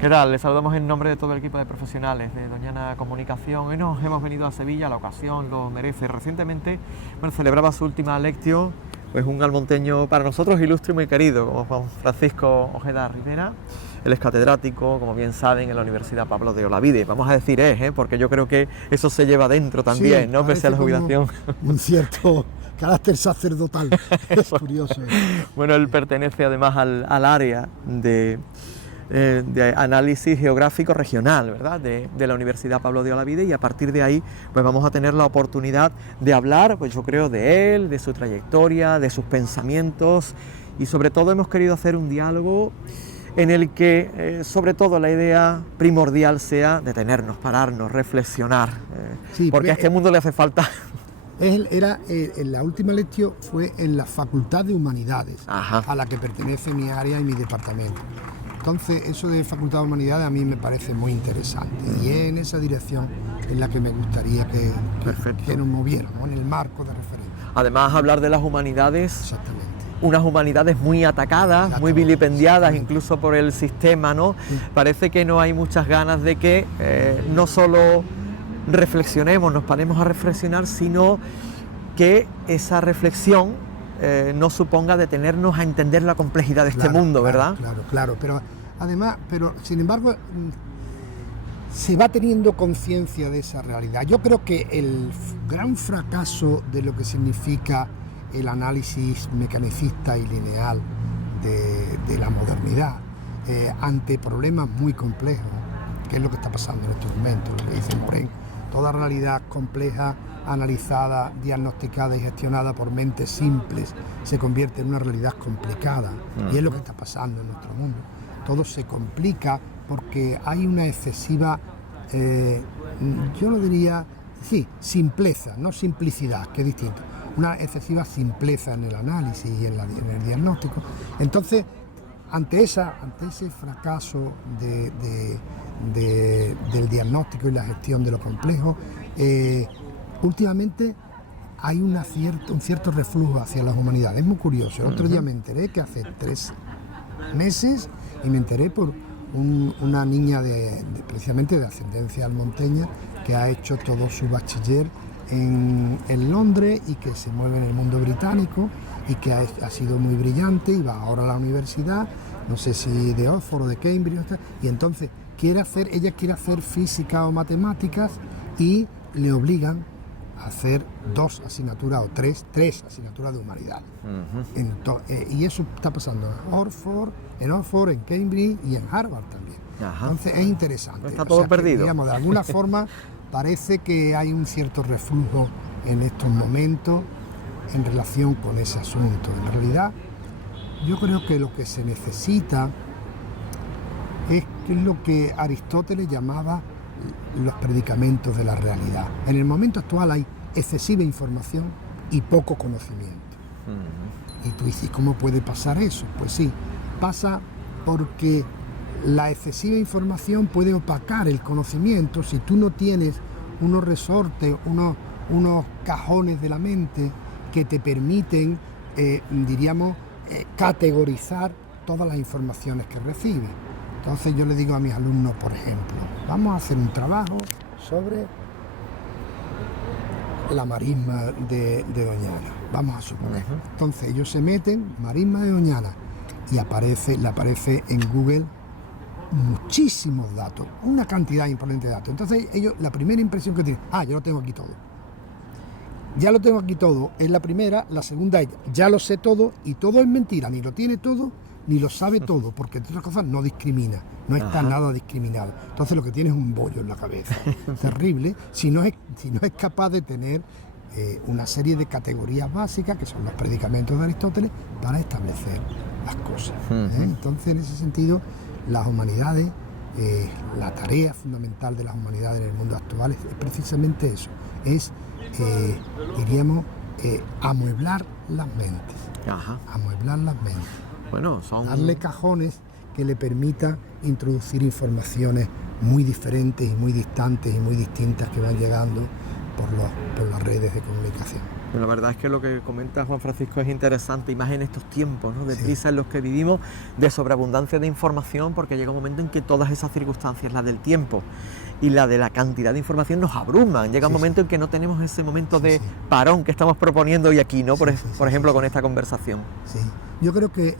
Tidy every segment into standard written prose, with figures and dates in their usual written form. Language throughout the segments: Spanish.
¿Qué tal? Les saludamos en nombre de todo el equipo de profesionales de Doñana Comunicación. Hoy nos hemos venido a Sevilla, la ocasión lo merece. Recientemente, celebraba su última lectio, pues un almonteño para nosotros ilustre y muy querido, como Juan Francisco Ojeda Rivera. Él es catedrático, como bien saben, en la Universidad Pablo de Olavide. Vamos a decir porque yo creo que eso se lleva dentro también, sí, ¿no? Pese a la jubilación. Un cierto carácter sacerdotal. Es curioso. Bueno, él pertenece además al área de análisis geográfico regional, ¿verdad? De la Universidad Pablo de Olavide, y a partir de ahí pues vamos a tener la oportunidad de hablar, pues yo creo, de él, de su trayectoria, de sus pensamientos, y sobre todo hemos querido hacer un diálogo en el que sobre todo la idea primordial sea detenernos, pararnos, reflexionar, sí, porque a este mundo le hace falta. En la última lección fue en la Facultad de Humanidades, Ajá. a la que pertenece mi área y mi departamento. Entonces, eso de Facultad de Humanidades a mí me parece muy interesante, y es en esa dirección en la que me gustaría que nos moviéramos, en el marco de referencia. Además, hablar de las humanidades. Exactamente. Unas humanidades muy atacadas, muy vilipendiadas incluso por el sistema, ¿no? Sí. Parece que no hay muchas ganas de que no solo reflexionemos, nos paremos a reflexionar, sino que esa reflexión no suponga detenernos a entender la complejidad de este mundo, ¿verdad? Claro, pero además, sin embargo, se va teniendo conciencia de esa realidad. Yo creo que el gran fracaso de lo que significa el análisis mecanicista y lineal de la modernidad ante problemas muy complejos, que es lo que está pasando en estos momentos, lo que dice Moren, toda realidad compleja, analizada, diagnosticada y gestionada por mentes simples, se convierte en una realidad complicada, y es lo que está pasando en nuestro mundo. Todo se complica porque hay una excesiva, yo lo diría, sí, simpleza, no simplicidad, que es distinto, una excesiva simpleza en el análisis y en el diagnóstico. Entonces, ante ese fracaso del diagnóstico y la gestión de lo complejo, últimamente hay un cierto reflujo hacia las humanidades. Es muy curioso. El otro día me enteré que hace 3 meses, y me enteré por una niña precisamente de ascendencia almonteña, que ha hecho todo su bachiller en Londres y que se mueve en el mundo británico, y que ha sido muy brillante y va ahora a la universidad, no sé si de Oxford o de Cambridge, y entonces ella quiere hacer física o matemáticas, y le obligan a hacer 2 asignaturas o 3 asignaturas de humanidades. Y eso está pasando en Oxford, en Cambridge y en Harvard también. Ajá. Entonces es interesante. Está todo perdido. Que, digamos, de alguna forma parece que hay un cierto reflujo en estos momentos en relación con ese asunto. En realidad, yo creo que lo que se necesita es lo que Aristóteles llamaba los predicamentos de la realidad. En el momento actual hay excesiva información y poco conocimiento. Y tú dices, ¿cómo puede pasar eso? Pues sí, pasa porque la excesiva información puede opacar el conocimiento si tú no tienes unos resortes, unos cajones de la mente que te permiten, categorizar todas las informaciones que recibes. Entonces yo le digo a mis alumnos, por ejemplo, vamos a hacer un trabajo sobre la marisma de Doñana, vamos a suponer. Entonces ellos se meten, marisma de Doñana, y le aparece en Google muchísimos datos, una cantidad importante de datos. Entonces ellos, la primera impresión que tienen, yo lo tengo aquí todo. Ya lo tengo aquí todo, es la primera. La segunda es, ya lo sé todo, y todo es mentira, ni lo tiene todo, ni lo sabe todo, porque entre otras cosas no discrimina, no está nada discriminado. Entonces lo que tiene es un bollo en la cabeza, terrible, si no es capaz de tener una serie de categorías básicas, que son los predicamentos de Aristóteles, para establecer las cosas. Entonces, en ese sentido, las humanidades, la tarea fundamental de las humanidades en el mundo actual es precisamente eso, es, amueblar las mentes. Amueblar las mentes. Bueno, darle cajones que le permitan introducir informaciones muy diferentes y muy distantes y muy distintas que van llegando por las redes de comunicación. La verdad es que lo que comenta Juan Francisco es interesante, y más en estos tiempos, ¿no?, de prisa en los que vivimos, de sobreabundancia de información, porque llega un momento en que todas esas circunstancias, la del tiempo y la de la cantidad de información, nos abruman. Llega un momento en que no tenemos ese momento de parón que estamos proponiendo hoy aquí, ¿no? Por ejemplo, con esta conversación. Sí, yo creo que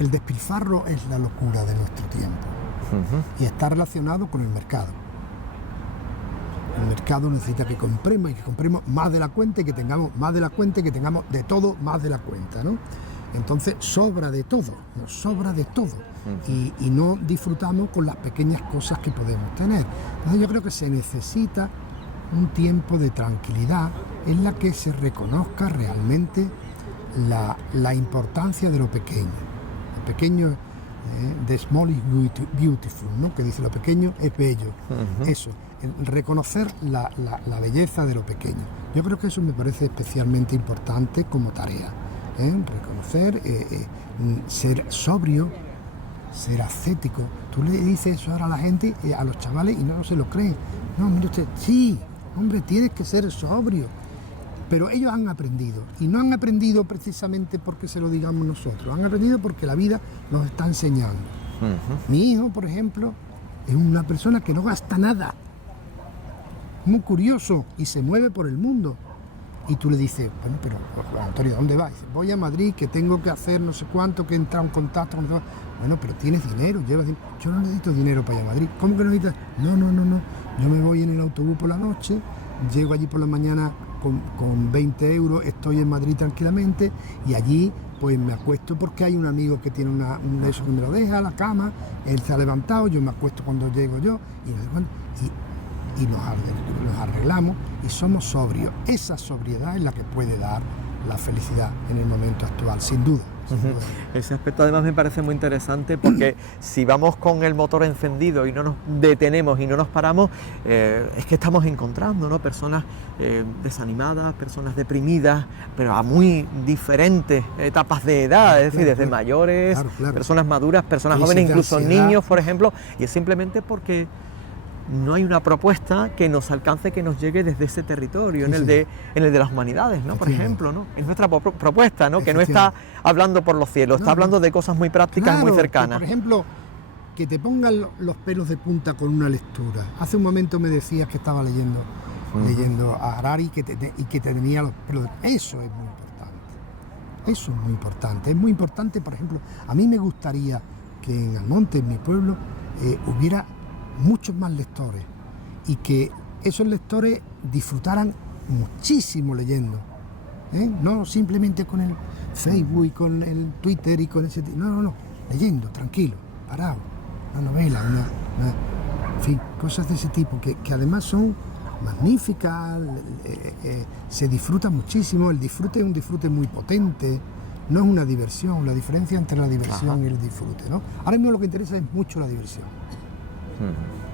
el despilfarro es la locura de nuestro tiempo, y está relacionado con el mercado. El mercado necesita que compremos más de la cuenta, y que tengamos más de la cuenta, y que tengamos de todo más de la cuenta, ¿no? Entonces sobra de todo, nos sobra de todo, y no disfrutamos con las pequeñas cosas que podemos tener. Entonces yo creo que se necesita un tiempo de tranquilidad en la que se reconozca realmente la importancia de lo pequeño. Lo pequeño, the small is beautiful, ¿no?, que dice lo pequeño es bello. Eso, reconocer la belleza de lo pequeño. Yo creo que eso me parece especialmente importante como tarea. Reconocer, ser sobrio, ser ascético. Tú le dices eso ahora a la gente, a los chavales, y no se lo creen. No, mire usted, sí, hombre, tienes que ser sobrio. Pero ellos han aprendido, y no han aprendido precisamente porque se lo digamos nosotros, han aprendido porque la vida nos está enseñando. Mi hijo, por ejemplo, es una persona que no gasta nada, muy curioso, y se mueve por el mundo. Y tú le dices, bueno, pero Antonio, ¿dónde vas? Dice, voy a Madrid, que tengo que hacer no sé cuánto, que entrar en contacto con... Bueno, pero tienes dinero, llevas dinero. Yo no necesito dinero para ir a Madrid. ¿Cómo que no necesitas? No. Yo me voy en el autobús por la noche, llego allí por la mañana con 20 euros, estoy en Madrid tranquilamente, y allí pues me acuesto porque hay un amigo que tiene un de esos que me lo deja a la cama, él se ha levantado, yo me acuesto cuando llego yo, y nos arreglamos, y somos sobrios. Esa sobriedad es la que puede dar la felicidad en el momento actual, sin duda. Ese aspecto además me parece muy interesante, porque si vamos con el motor encendido y no nos detenemos y no nos paramos, es que estamos encontrando, ¿no?, personas desanimadas, personas deprimidas, pero a muy diferentes etapas de edad, es decir, desde mayores, personas maduras, personas jóvenes, incluso niños, por ejemplo, y es simplemente porque no hay una propuesta que nos alcance, que nos llegue desde ese territorio, en el de las humanidades, ¿no?, por ejemplo, ¿no? Es nuestra propuesta, ¿no?, que no está hablando por los cielos, está hablando de cosas muy prácticas, muy cercanas. Por ejemplo, que te pongan los pelos de punta con una lectura. Hace un momento me decías que estaba leyendo a Harari, y que te tenía los pelos de punta. Eso es muy importante. Eso es muy importante. Es muy importante, por ejemplo, a mí me gustaría que en Almonte, en mi pueblo, hubiera muchos más lectores, y que esos lectores disfrutaran muchísimo leyendo, no simplemente con el Facebook y con el Twitter y con ese tipo, no, leyendo, tranquilo, parado, una novela, en fin, cosas de ese tipo que además son magníficas, se disfruta muchísimo. El disfrute es un disfrute muy potente, no es una diversión, la diferencia entre la diversión y el disfrute, ¿no? Ahora mismo lo que interesa es mucho la diversión.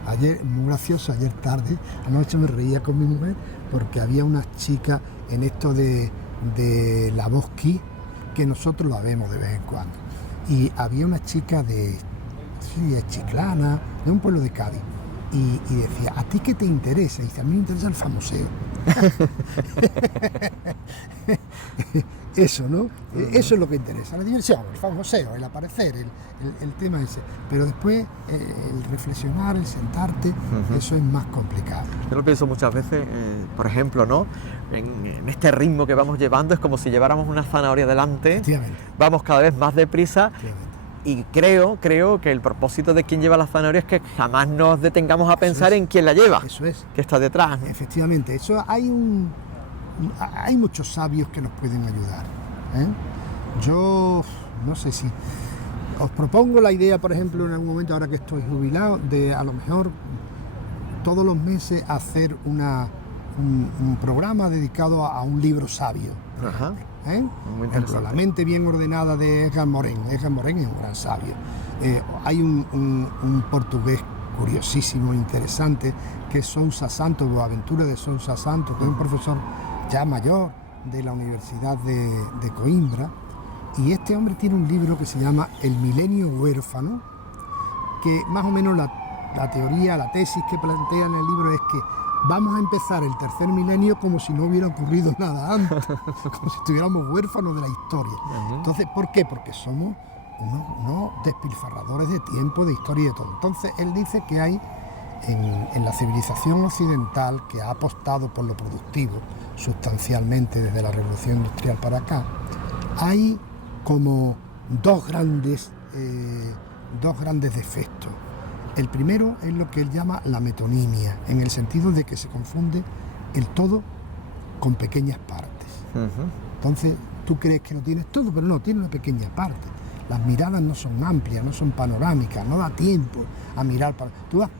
Ayer, muy gracioso, ayer tarde, anoche me reía con mi mujer porque había unas chicas en esto de la Bosque, que nosotros la vemos de vez en cuando, y había una chica de Chiclana, de un pueblo de Cádiz, y decía, ¿a ti qué te interesa? Y dice, a mí me interesa el famoseo. Eso, ¿no? Eso es lo que interesa, la diversión, el famoseo, el aparecer, el tema ese. Pero después el reflexionar, el sentarte, eso es más complicado. Yo lo pienso muchas veces, por ejemplo, ¿no?, en este ritmo que vamos llevando, es como si lleváramos una zanahoria delante, vamos cada vez más deprisa, y creo que el propósito de quien lleva la zanahoria es que jamás nos detengamos a pensar en quién la lleva, que está detrás, ¿no? Efectivamente, eso hay muchos sabios que nos pueden ayudar, Yo no sé si os propongo la idea, por ejemplo, en algún momento, ahora que estoy jubilado, de a lo mejor todos los meses hacer un programa dedicado a un libro sabio. Muy interesante. La mente bien ordenada de Edgar Morin. Edgar Morin es un gran sabio. Hay un portugués curiosísimo, interesante, que es Sousa Santos, Boaventura de Sousa Santos, que es un profesor ya mayor de la Universidad de Coimbra, y este hombre tiene un libro que se llama El milenio huérfano, que más o menos la teoría, la tesis que plantea en el libro es que vamos a empezar el tercer milenio como si no hubiera ocurrido nada antes, como si estuviéramos huérfanos de la historia. Entonces, ¿por qué? Porque somos unos despilfarradores de tiempo, de historia y de todo. Entonces, él dice que hay en la civilización occidental, que ha apostado por lo productivo sustancialmente desde la Revolución Industrial para acá, hay como dos grandes defectos. El primero es lo que él llama la metonimia, en el sentido de que se confunde el todo con pequeñas partes. Entonces, tú crees que lo tienes todo, pero no, tiene una pequeña parte. Las miradas no son amplias, no son panorámicas, no da tiempo a mirar. Tú vas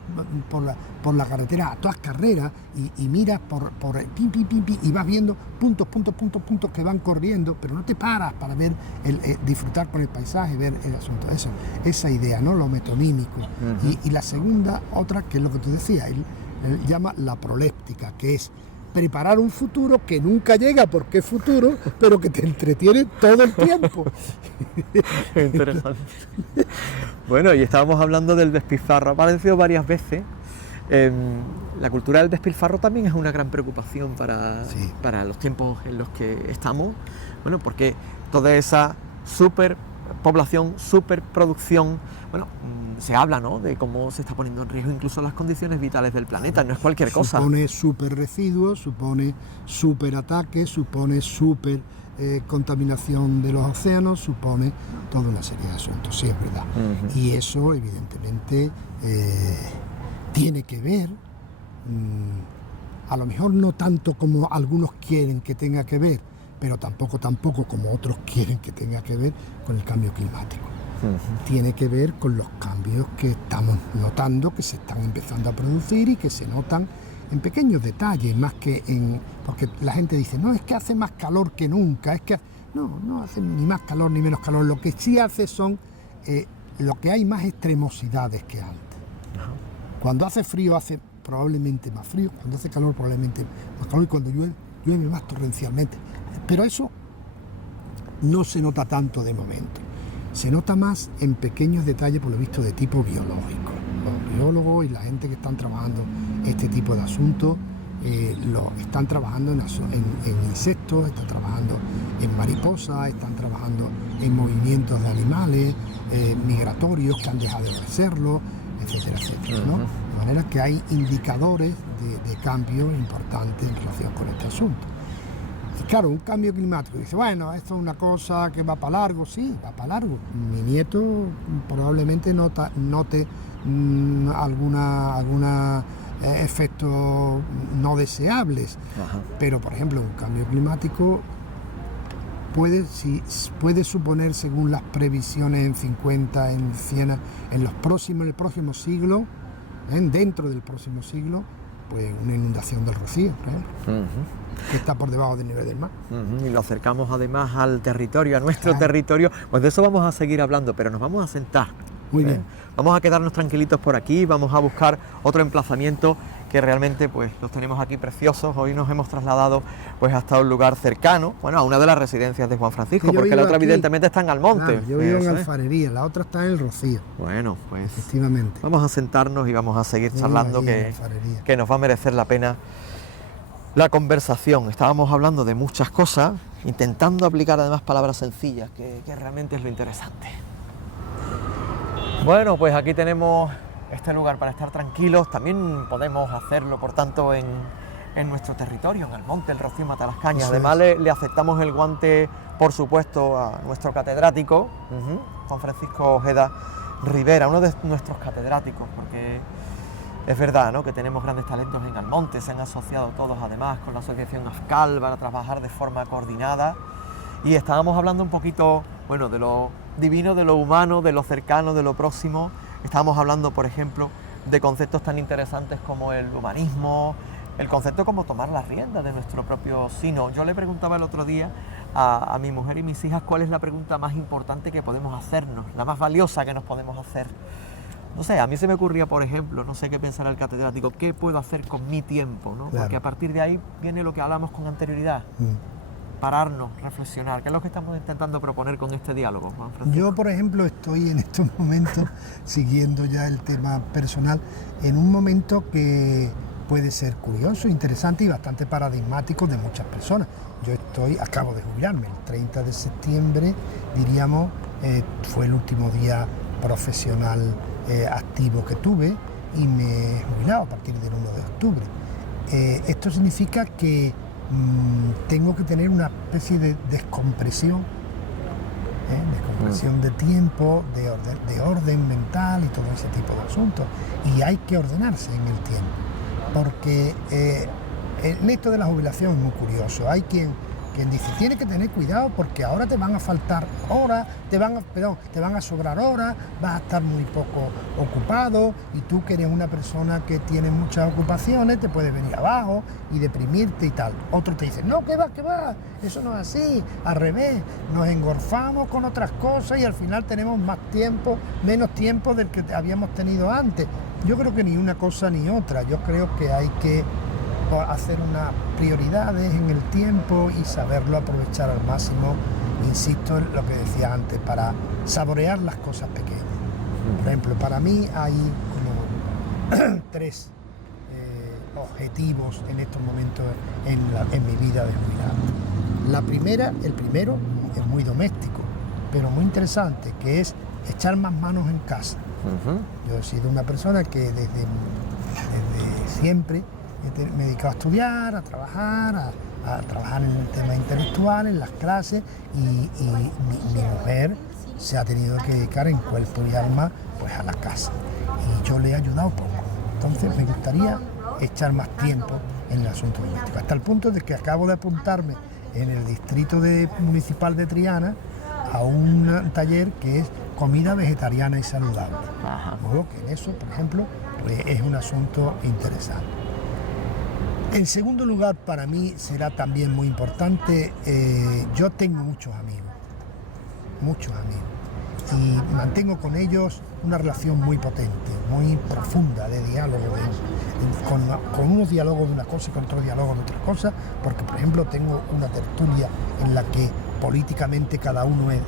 por la carretera a todas carreras y miras por pim, pim, pim, pim, y vas viendo puntos que van corriendo, pero no te paras para ver, disfrutar con el paisaje, ver el asunto. Esa idea, ¿no? Lo metonímico. Y la segunda, otra, que es lo que tú decías, él llama la proléptica, que es preparar un futuro que nunca llega porque es futuro, pero que te entretiene todo el tiempo. Interesante. Bueno, y estábamos hablando del despilfarro. Ha aparecido varias veces. La cultura del despilfarro también es una gran preocupación para los tiempos en los que estamos. Bueno, porque toda esa superpoblación, superproducción, bueno, se habla, ¿no?, de cómo se está poniendo en riesgo incluso las condiciones vitales del planeta, no es cualquier cosa. Supone super residuos, supone super ataques, supone super contaminación de los océanos, supone toda una serie de asuntos, sí, es verdad. Y eso, evidentemente, tiene que ver, a lo mejor no tanto como algunos quieren que tenga que ver, pero tampoco como otros quieren que tenga que ver con el cambio climático. Tiene que ver con los cambios que estamos notando, que se están empezando a producir y que se notan en pequeños detalles, más que en... Porque la gente dice, no, es que hace más calor que nunca, es que... No hace ni más calor ni menos calor, lo que sí hace son... lo que hay más extremosidades que antes. Cuando hace frío hace probablemente más frío, cuando hace calor probablemente más calor, y cuando llueve más torrencialmente. Pero eso no se nota tanto de momento. Se nota más en pequeños detalles, por lo visto, de tipo biológico. Los biólogos y la gente que están trabajando este tipo de asuntos están trabajando en insectos, están trabajando en mariposas, están trabajando en movimientos de animales migratorios que han dejado de serlo, etcétera, etcétera, ¿no? De manera que hay indicadores de cambio importantes en relación con este asunto. Y claro, un cambio climático, dice, bueno, esto es una cosa que va para largo, sí, va para largo. Mi nieto probablemente note alguna efectos no deseables. Pero, por ejemplo, un cambio climático puede suponer, según las previsiones, en 50, en 100, en el próximo siglo, dentro del próximo siglo, pues una inundación del Rocío, que está por debajo del nivel del mar. Y lo acercamos además al territorio, a nuestro territorio. Pues de eso vamos a seguir hablando, pero nos vamos a sentar. Muy bien. Vamos a quedarnos tranquilitos por aquí, vamos a buscar otro emplazamiento que realmente pues los tenemos aquí preciosos. Hoy nos hemos trasladado pues hasta un lugar cercano, bueno, a una de las residencias de Juan Francisco, porque la otra aquí, evidentemente está en Almonte. Claro, yo vivo en Alfarería, la otra está en el Rocío. Bueno, pues efectivamente. Vamos a sentarnos y vamos a seguir charlando, que nos va a merecer la pena la conversación. Estábamos hablando de muchas cosas, intentando aplicar además palabras sencillas, que realmente es lo interesante. Bueno, pues aquí tenemos este lugar para estar tranquilos. También podemos hacerlo, por tanto, en nuestro territorio, en Almonte, el Rocío Matalascañas. Eso además le aceptamos el guante, por supuesto, a nuestro catedrático, Juan Francisco Ojeda Rivera, uno de nuestros catedráticos, porque es verdad, ¿no?, que tenemos grandes talentos en Almonte. Se han asociado todos además con la asociación AFCAL para trabajar de forma coordinada. Y estábamos hablando un poquito, bueno, de lo divino, de lo humano, de lo cercano, de lo próximo. Estábamos hablando, por ejemplo, de conceptos tan interesantes como el humanismo, el concepto como tomar las riendas de nuestro propio sino. Yo le preguntaba el otro día a mi mujer y mis hijas cuál es la pregunta más importante que podemos hacernos, la más valiosa que nos podemos hacer. No sé, a mí se me ocurría, por ejemplo, no sé qué pensará el catedrático, ¿qué puedo hacer con mi tiempo?, ¿no? Claro. Porque a partir de ahí viene lo que hablamos con anterioridad. Pararnos, reflexionar, que es lo que estamos intentando proponer con este diálogo, Juan Francisco. Yo, por ejemplo, estoy en estos momentos, siguiendo ya el tema personal, en un momento que puede ser curioso, interesante y bastante paradigmático de muchas personas. Yo acabo de jubilarme, el 30 de septiembre, diríamos, fue el último día profesional activo que tuve y me he jubilado a partir del 1 de octubre. Esto significa que tengo que tener una especie de descompresión, de tiempo, de orden mental y todo ese tipo de asuntos. Y hay que ordenarse en el tiempo, porque en esto de la jubilación es muy curioso. Hay quien dice, tienes que tener cuidado porque ahora te van a faltar horas, te van a sobrar horas, vas a estar muy poco ocupado y tú que eres una persona que tiene muchas ocupaciones te puedes venir abajo y deprimirte y tal. Otro te dice, no, que va, eso no es así, al revés, nos engorfamos con otras cosas y al final tenemos menos tiempo del que habíamos tenido antes. Yo creo que ni una cosa ni otra, yo creo que hay que hacer unas prioridades en el tiempo y saberlo aprovechar al máximo, insisto en lo que decía antes, para saborear las cosas pequeñas. Por ejemplo, para mí hay como 3 objetivos en estos momentos en mi vida de jubilado. El primero es muy doméstico, pero muy interesante, que es echar más manos en casa. Yo he sido una persona que desde siempre me he dedicado a estudiar, a trabajar en el tema intelectual, en las clases, y mi mujer se ha tenido que dedicar en cuerpo y alma pues a la casa. Y yo le he ayudado poco. Entonces me gustaría echar más tiempo en el asunto doméstico. Hasta el punto de que acabo de apuntarme en el distrito municipal de Triana a un taller que es comida vegetariana y saludable. De modo que en eso, por ejemplo, pues es un asunto interesante. En segundo lugar, para mí será también muy importante, yo tengo muchos amigos, y mantengo con ellos una relación muy potente, muy profunda de diálogo, con unos diálogos de una cosa y con otros diálogos de otra cosa, porque por ejemplo tengo una tertulia en la que políticamente cada uno es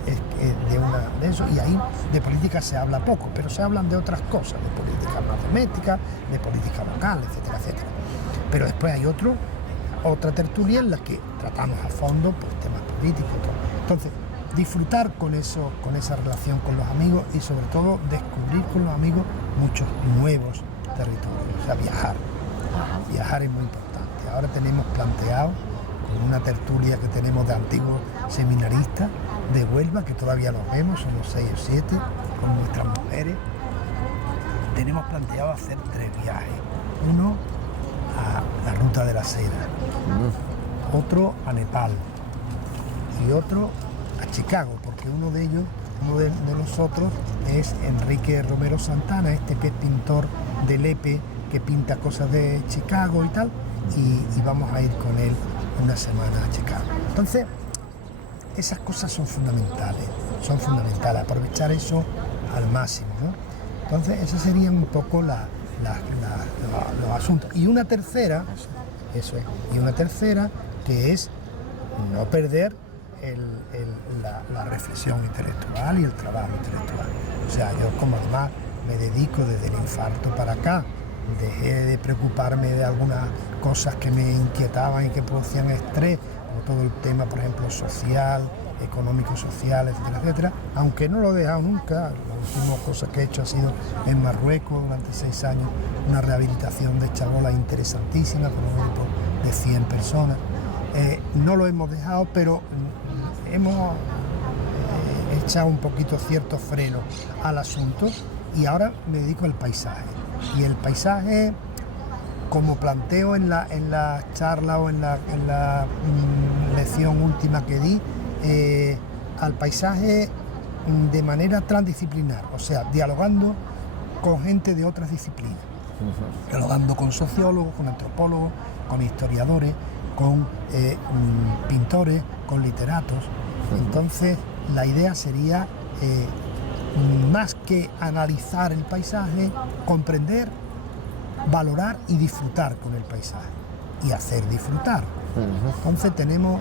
de eso, y ahí de política se habla poco, pero se hablan de otras cosas, de política más doméstica, de política local, etcétera, etcétera. Pero después hay otra tertulia en la que tratamos a fondo pues, temas políticos. Entonces, disfrutar con esa relación con los amigos y sobre todo descubrir con los amigos muchos nuevos territorios, o sea, viajar. Viajar es muy importante. Ahora tenemos planteado con una tertulia que tenemos de antiguos seminaristas de Huelva, que todavía nos vemos, somos 6 o 7, con nuestras mujeres. Tenemos planteado hacer 3 viajes. Uno a la Ruta de la Seda, otro a Nepal y otro a Chicago, porque uno de nosotros es Enrique Romero Santana, que es pintor de Lepe, que pinta cosas de Chicago y tal, y vamos a ir con él una semana a Chicago. Entonces, esas cosas son fundamentales, aprovechar eso al máximo, ¿no? Entonces, esas serían un poco los asuntos. Y una tercera, que es no perder la reflexión intelectual y el trabajo intelectual. O sea, yo como además me dedico desde el infarto para acá, dejé de preocuparme de algunas cosas que me inquietaban y que producían estrés, como todo el tema, por ejemplo, social, económico-social, etcétera, etcétera, aunque no lo he dejado nunca. Las últimas cosas que he hecho ha sido en Marruecos durante 6 años, una rehabilitación de chabolas interesantísima con un grupo de 100 personas. No lo hemos dejado, pero hemos echado un poquito cierto freno al asunto y ahora me dedico al paisaje. Y el paisaje, como planteo en la charla o en la lección última que di, al paisaje de manera transdisciplinar, o sea, dialogando con gente de otras disciplinas, dialogando con sociólogos, con antropólogos, con historiadores, con pintores, con literatos. Entonces, la idea sería, más que analizar el paisaje, comprender, valorar y disfrutar con el paisaje y hacer disfrutar. Entonces tengo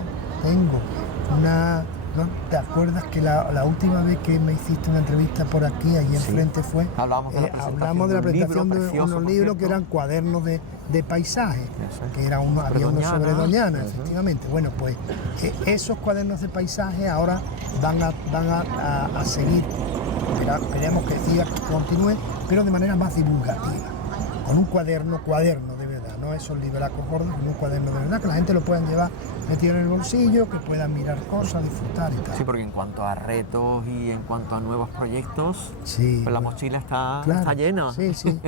¿no te acuerdas que la última vez que me hiciste una entrevista por aquí, allí enfrente fue, hablamos de la presentación de unos libros que eran cuadernos de paisaje, que era había uno sobre Doñana, efectivamente. Bueno, pues esos cuadernos de paisaje ahora van a seguir, esperemos que continúe, pero de manera más divulgativa, con un cuaderno de verdad, no esos libracos gordos, con un cuaderno de verdad, que la gente lo puedan llevar metido en el bolsillo, que puedan mirar cosas, disfrutar y tal. Sí, porque en cuanto a retos y en cuanto a nuevos proyectos, sí, pues la mochila está llena. Sí, sí.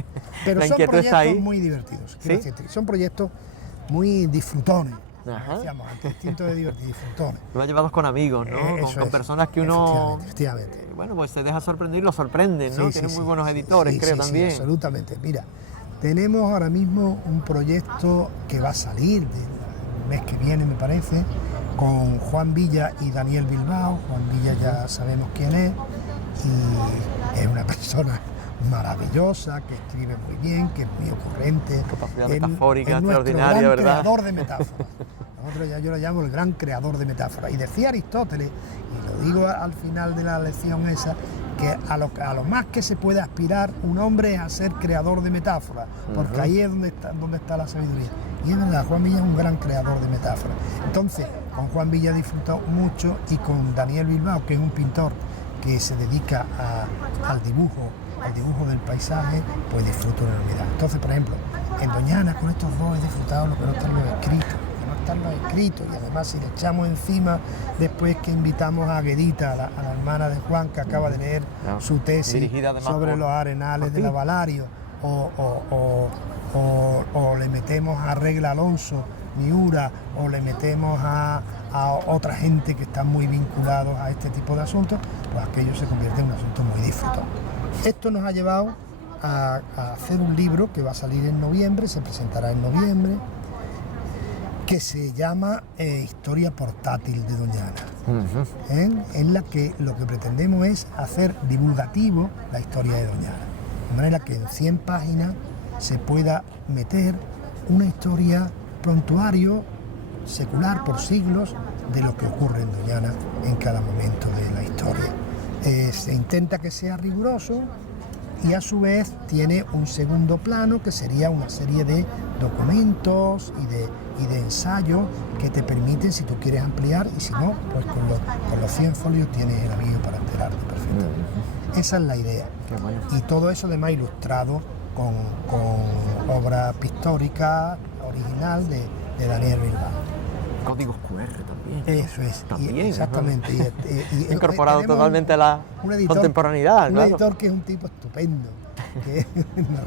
Pero la son proyectos muy divertidos. ¿Sí? Son proyectos muy disfrutones. Ajá. Decíamos antes, distintos de divertir, disfrutones. Lo has llevado con amigos, ¿no? Con personas que uno... Efectivamente. Bueno, pues se deja sorprender y lo sorprenden, ¿no? Tienen muy buenos editores, creo, también. Sí, absolutamente. Mira, tenemos ahora mismo un proyecto que va a salir el mes que viene, me parece, con Juan Villa y Daniel Bilbao. Juan Villa ya sabemos quién es, y es una persona maravillosa, que escribe muy bien, que es muy ocurrente. Capacidad metafórica extraordinaria, gran ¿verdad? Creador de metáforas. Yo lo llamo el gran creador de metáforas. Y decía Aristóteles, y lo digo al final de la lección esa, que a lo más que se puede aspirar un hombre es a ser creador de metáforas, porque ahí es donde está la sabiduría. Y es verdad, Juan Villa es un gran creador de metáforas. Entonces, con Juan Villa disfrutó mucho, y con Daniel Bilbao, que es un pintor que se dedica al dibujo del paisaje, pues disfruto una enormidad. Entonces, por ejemplo, en Doñana con estos dos he disfrutado lo que no están los escritos, y además si le echamos encima después que invitamos a Guedita, a la hermana de Juan, que acaba de leer su tesis sobre los arenales del Avalario, o le metemos a Regla Alonso, Miura, o le metemos a otra gente que está muy vinculados a este tipo de asuntos, pues aquello se convierte en un asunto muy disfrutado. Esto nos ha llevado a hacer un libro que va a salir en noviembre, se presentará en noviembre, que se llama Historia portátil de Doñana, en la que lo que pretendemos es hacer divulgativo la historia de Doñana, de manera que en 100 páginas se pueda meter una historia prontuario secular por siglos de lo que ocurre en Doñana en cada momento de la historia. Se intenta que sea riguroso, y a su vez tiene un segundo plano que sería una serie de documentos y de ensayos que te permiten, si tú quieres ampliar, y si no, pues con los 100 folios tienes el aviso para enterarte perfectamente. Esa es la idea. Qué bueno. Y todo eso además ilustrado con obra pictórica original de Daniel Bilbao. Códigos QR también. Eso es. También, exactamente. Y incorporado totalmente a la contemporaneidad. Un claro. editor que es un tipo estupendo, que es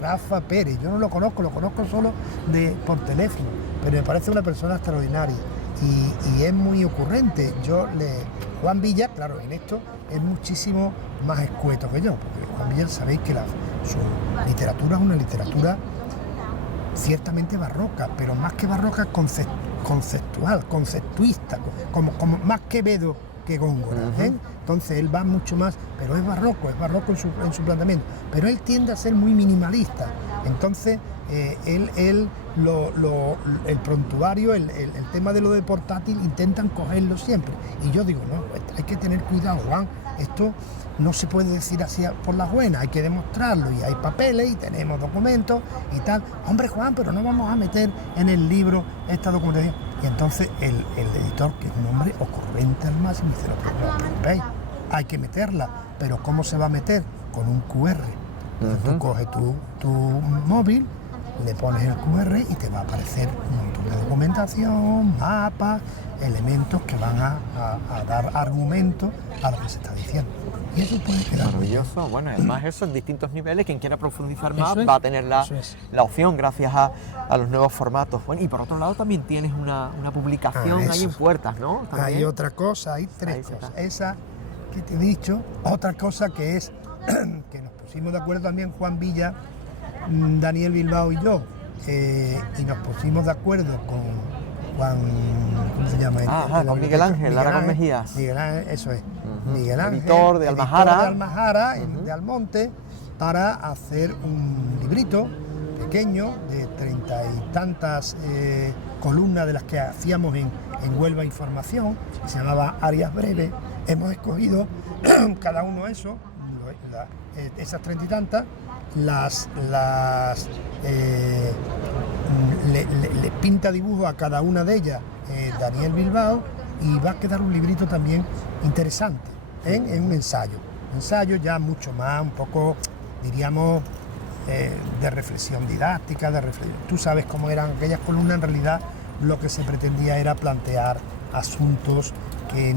Rafa Pérez. Yo no lo conozco solo por teléfono, pero me parece una persona extraordinaria y es muy ocurrente. Juan Villa, claro, en esto es muchísimo más escueto que yo, porque Juan Villa, sabéis que su literatura es una literatura ciertamente barroca, pero más que barroca, conceptual, conceptuista, como más Quevedo que Góngora. Entonces él va mucho más, pero es barroco en su planteamiento, pero él tiende a ser muy minimalista. Entonces el prontuario, el tema de lo de portátil, intentan cogerlo siempre, y yo digo, no, hay que tener cuidado, Juan, esto no se puede decir así por las buenas, hay que demostrarlo, y hay papeles y tenemos documentos y tal. Hombre, Juan, pero no vamos a meter en el libro esta documentación. Y entonces el editor, que es un hombre ocurrente al máximo, dice, no os preocupéis, hay que meterla, pero ¿cómo se va a meter? Con un QR. Entonces tú coges tu móvil, le pones el QR y te va a aparecer un montón de documentación, mapas, elementos que van a dar argumentos a lo que se está diciendo. Y eso puede quedar maravilloso. Bueno, además eso en distintos niveles, quien quiera profundizar más es, va a tener la opción gracias a los nuevos formatos. Bueno, y por otro lado también tienes una publicación ahí en puertas, ¿no? ¿También? Hay otra cosa, hay tres cosas. Esa que te he dicho, otra cosa que es que nos pusimos de acuerdo también Juan Villa, Daniel Bilbao y yo, y nos pusimos de acuerdo con Juan, ¿cómo se llama? Con Miguel Ángel, Aragón Mejías. Miguel Ángel, eso es. Miguel Ángel, editor de Almajara, de Almajara, de Almonte, para hacer un librito pequeño, de 30 y tantas columnas de las que hacíamos en Huelva Información, se llamaba Arias Breves. Hemos escogido cada uno de esos, esas 30 y tantas, le pinta dibujo a cada una de ellas Daniel Bilbao, y va a quedar un librito también interesante, en un ensayo ya mucho más, un poco, diríamos, de reflexión didáctica, Tú sabes cómo eran aquellas columnas. En realidad lo que se pretendía era plantear asuntos que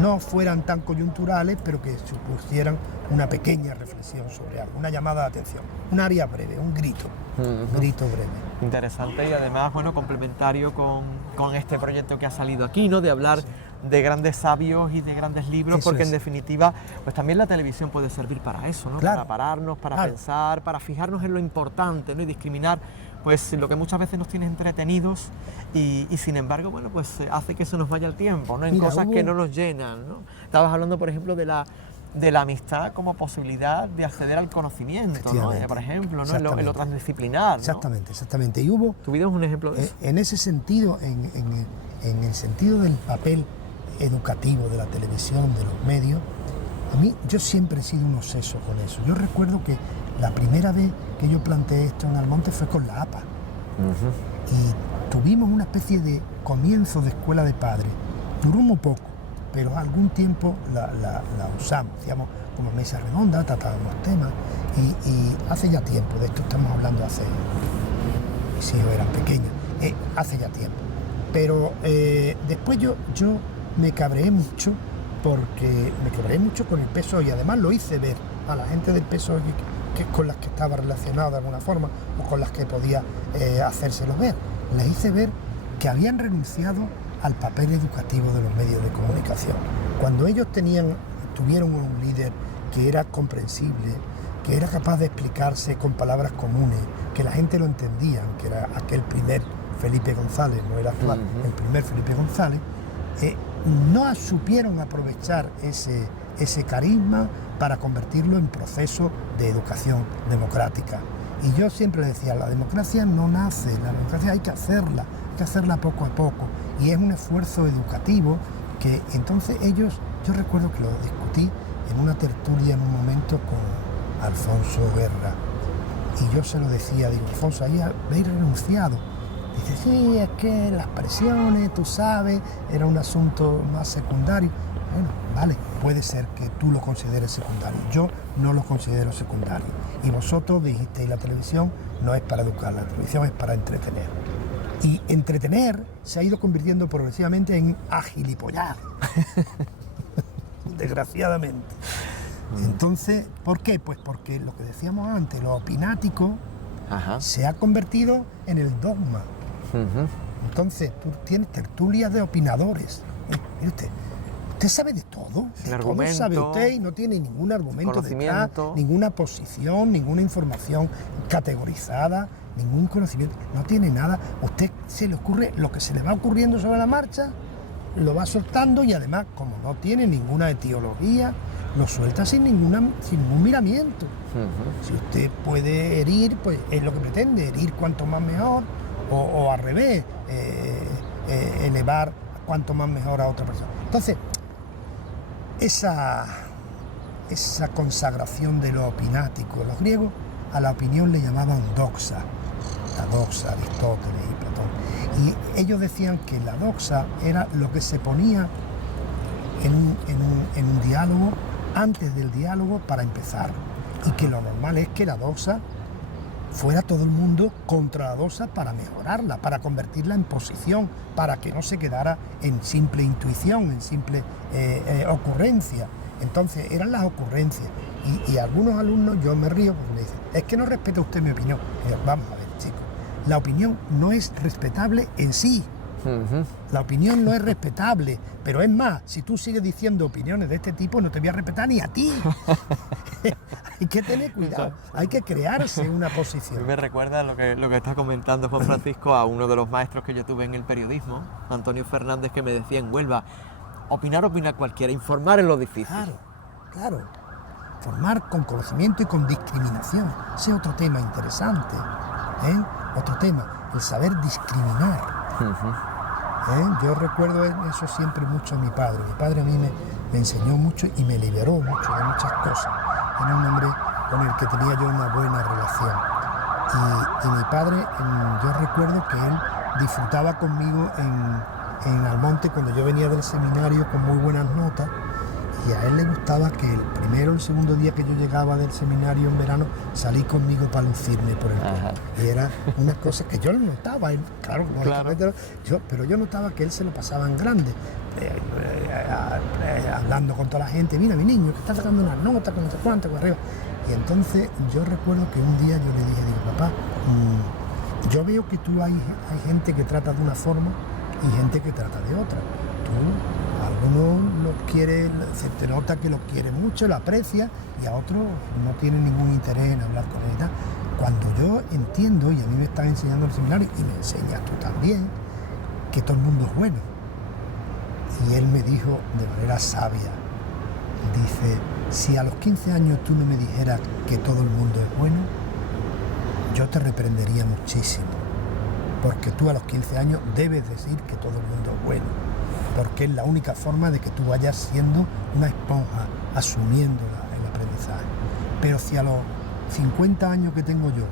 no fueran tan coyunturales, pero que supusieran una pequeña reflexión sobre algo, una llamada de atención, un área breve, un grito breve. Interesante, y además, bueno, complementario con este proyecto que ha salido aquí, ¿no? De hablar de grandes sabios y de grandes libros, eso porque en definitiva, pues también la televisión puede servir para eso, ¿no? Claro. Para pararnos, para pensar, para fijarnos en lo importante, ¿no? Y discriminar, pues, lo que muchas veces nos tiene entretenidos y sin embargo, bueno, pues hace que se nos vaya el tiempo, ¿no? En cosas que no nos llenan, ¿no? Estabas hablando, por ejemplo, de la amistad como posibilidad de acceder al conocimiento, ¿no? Por ejemplo, ¿no? En lo transdisciplinar, ¿no? Exactamente. Y hubo... ¿Tu vida es un ejemplo de eso? En ese sentido, en el sentido del papel educativo de la televisión, de los medios, yo siempre he sido un obseso con eso. Yo recuerdo que la primera vez que yo planteé esto en Almonte fue con la APA. Y tuvimos una especie de comienzo de escuela de padres. Duró muy poco, pero algún tiempo la usamos, hacíamos como mesa redonda, tratábamos temas, y hace ya tiempo, de esto estamos hablando mis hijos eran pequeños, hace ya tiempo. Pero después yo me cabreé mucho, con el PSOE, y además lo hice ver a la gente del PSOE con las que estaba relacionado de alguna forma, o con las que podía hacérselo ver. Les hice ver que habían renunciado al papel educativo de los medios de comunicación. Cuando ellos tuvieron un líder que era comprensible, que era capaz de explicarse con palabras comunes, que la gente lo entendía, que era aquel primer Felipe González, no era actual, el primer Felipe González, no supieron aprovechar ese carisma para convertirlo en proceso de educación democrática. Y yo siempre decía, la democracia no nace, la democracia hay que hacerla poco a poco, y es un esfuerzo educativo que entonces yo recuerdo que lo discutí en una tertulia en un momento con Alfonso Guerra, y yo se lo decía, digo, Alfonso, ahí habéis renunciado. Dice, sí, es que las presiones, tú sabes, era un asunto más secundario. Bueno, vale, puede ser que tú lo consideres secundario, yo no lo considero secundario. Y vosotros dijisteis, la televisión no es para educar, la televisión es para entretener. Y entretener se ha ido convirtiendo progresivamente en agilipollar, desgraciadamente. Entonces, ¿por qué? Pues porque lo que decíamos antes, lo opinático, se ha convertido en el dogma. Entonces, tú tienes tertulias de opinadores. Usted sabe de todo, de todo sabe usted, y no tiene ningún argumento detrás, ninguna posición, ninguna información categorizada, ningún conocimiento, no tiene nada. Usted se le ocurre lo que se le va ocurriendo sobre la marcha, lo va soltando, y además, como no tiene ninguna etiología, lo suelta sin ningún miramiento. Si usted puede herir, pues es lo que pretende, herir cuanto más mejor, o al revés, elevar cuanto más mejor a otra persona. Entonces, esa consagración de lo opinático, los griegos a la opinión le llamaban doxa, la doxa, Aristóteles y Platón, y ellos decían que la doxa era lo que se ponía en un diálogo, antes del diálogo, para empezar, y que lo normal es que la doxa fuera todo el mundo contra la doxa para mejorarla, para convertirla en posición, para que no se quedara en simple intuición, en simple ocurrencia. Entonces eran las ocurrencias, y algunos alumnos, yo me río porque me dicen, es que no respeta usted mi opinión. Y yo, vamos a ver, chicos, la opinión no es respetable en sí. La opinión no es respetable, pero es más, si tú sigues diciendo opiniones de este tipo, no te voy a respetar ni a ti. Hay que tener cuidado, hay que crearse una posición. Me recuerda lo que está comentando Juan Francisco a uno de los maestros que yo tuve en el periodismo, Antonio Fernández, que me decía en Huelva, opina cualquiera, informar es lo difícil. Claro. formar con conocimiento y con discriminación. Ese es otro tema interesante, ¿eh? Otro tema, el saber discriminar. Yo recuerdo eso siempre mucho a mi padre. Mi padre a mí me enseñó mucho y me liberó mucho de muchas cosas. Era un hombre con el que tenía yo una buena relación. Y mi padre, yo recuerdo que él disfrutaba conmigo en Almonte cuando yo venía del seminario con muy buenas notas, y a él le gustaba que el primero o el segundo día que yo llegaba del seminario en verano salí conmigo para lucirme por el pueblo. Y era una cosa que yo lo notaba, él, claro. Pero yo notaba que él se lo pasaba en grande, hablando con toda la gente, mira mi niño que está sacando unas notas con no sé cuánto, con arriba. Y entonces yo recuerdo que un día yo le dije, papá, yo veo que tú hay gente que trata de una forma y gente que trata de otra. Tú, a algunos los quiere, se te nota que los quiere mucho, lo aprecia, y a otros no tiene ningún interés en hablar con él y tal. Cuando yo entiendo, y a mí me están enseñando el seminario, y me enseñas tú también, que todo el mundo es bueno. Y él me dijo de manera sabia, dice, si a los 15 años tú no me dijeras que todo el mundo es bueno, yo te reprendería muchísimo, porque tú a los 15 años debes decir que todo el mundo es bueno, porque es la única forma de que tú vayas siendo una esponja, asumiendo el aprendizaje. Pero si a los 50 años que tengo yo,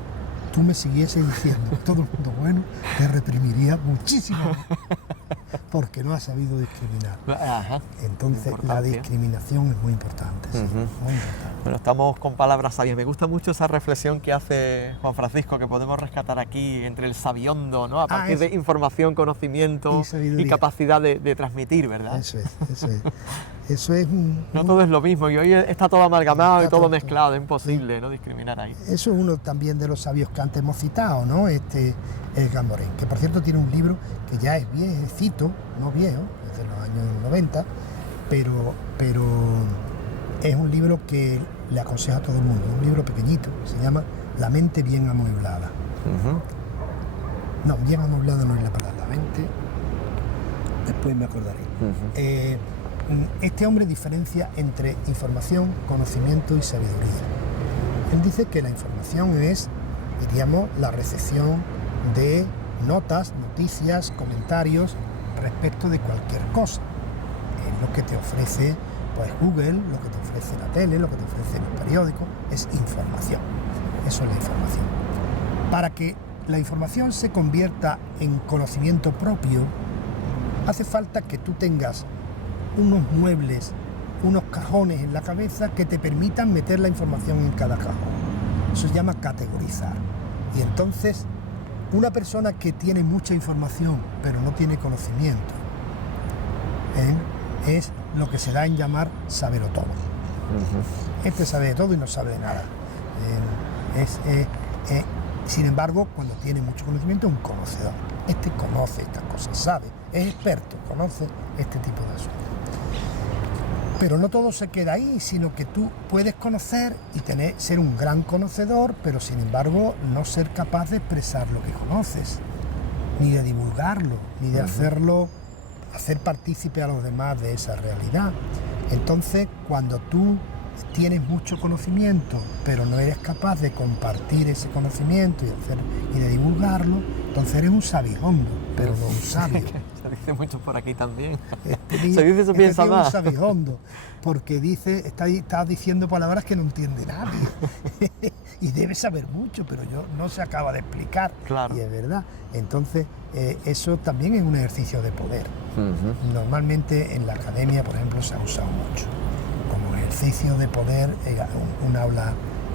tú me siguieses diciendo que todo el mundo es bueno, te reprimiría muchísimo, porque no has sabido discriminar. Entonces la discriminación es muy importante, sí, muy importante. Bueno, estamos con palabras sabias. Me gusta mucho esa reflexión que hace Juan Francisco, que podemos rescatar aquí entre el sabiondo, ¿no? A partir de información, conocimiento y capacidad de transmitir, ¿verdad? Eso es no todo es lo mismo, y hoy está todo amalgamado y todo mezclado, es imposible no discriminar ahí. Eso es uno también de los sabios que antes hemos citado, ¿no? Edgar Morin, que por cierto tiene un libro que ya es viejecito, no viejo, es de los años 90, pero es un libro que le aconseja a todo el mundo, un libro pequeñito, se llama La mente bien amueblada. No, bien amueblada no es la palabra, la mente, después me acordaré. Este hombre diferencia entre información, conocimiento y sabiduría. Él dice que la información es, diríamos, la recepción de notas, noticias, comentarios respecto de cualquier cosa. Es lo que te ofrece pues Google, lo que te ofrece la tele, lo que te ofrece los periódicos, es información. Eso es la información. Para que la información se convierta en conocimiento propio, hace falta que tú tengas unos muebles, unos cajones en la cabeza que te permitan meter la información en cada cajón. Eso se llama categorizar. Y entonces, una persona que tiene mucha información pero no tiene conocimiento, es lo que se da en llamar sabelotodo. Este sabe de todo y no sabe de nada. Sin embargo, cuando tiene mucho conocimiento es un conocedor. Este conoce estas cosas, sabe, es experto, conoce este tipo de asuntos. Pero no todo se queda ahí, sino que tú puedes conocer y ser un gran conocedor, pero sin embargo no ser capaz de expresar lo que conoces, ni de divulgarlo, ni de hacer partícipe a los demás de esa realidad. Entonces, cuando tú tienes mucho conocimiento, pero no eres capaz de compartir ese conocimiento y de divulgarlo, entonces eres un sabihondo, pero no un sabio. Se dice mucho por aquí también. Se dice, se piensa más. Un sabihondo, porque está diciendo palabras que no entiende nadie. Y debe saber mucho, pero no se acaba de explicar. Claro. Y es verdad. Entonces, eso también es un ejercicio de poder. Normalmente en la academia, por ejemplo, se ha usado mucho. Como ejercicio de poder,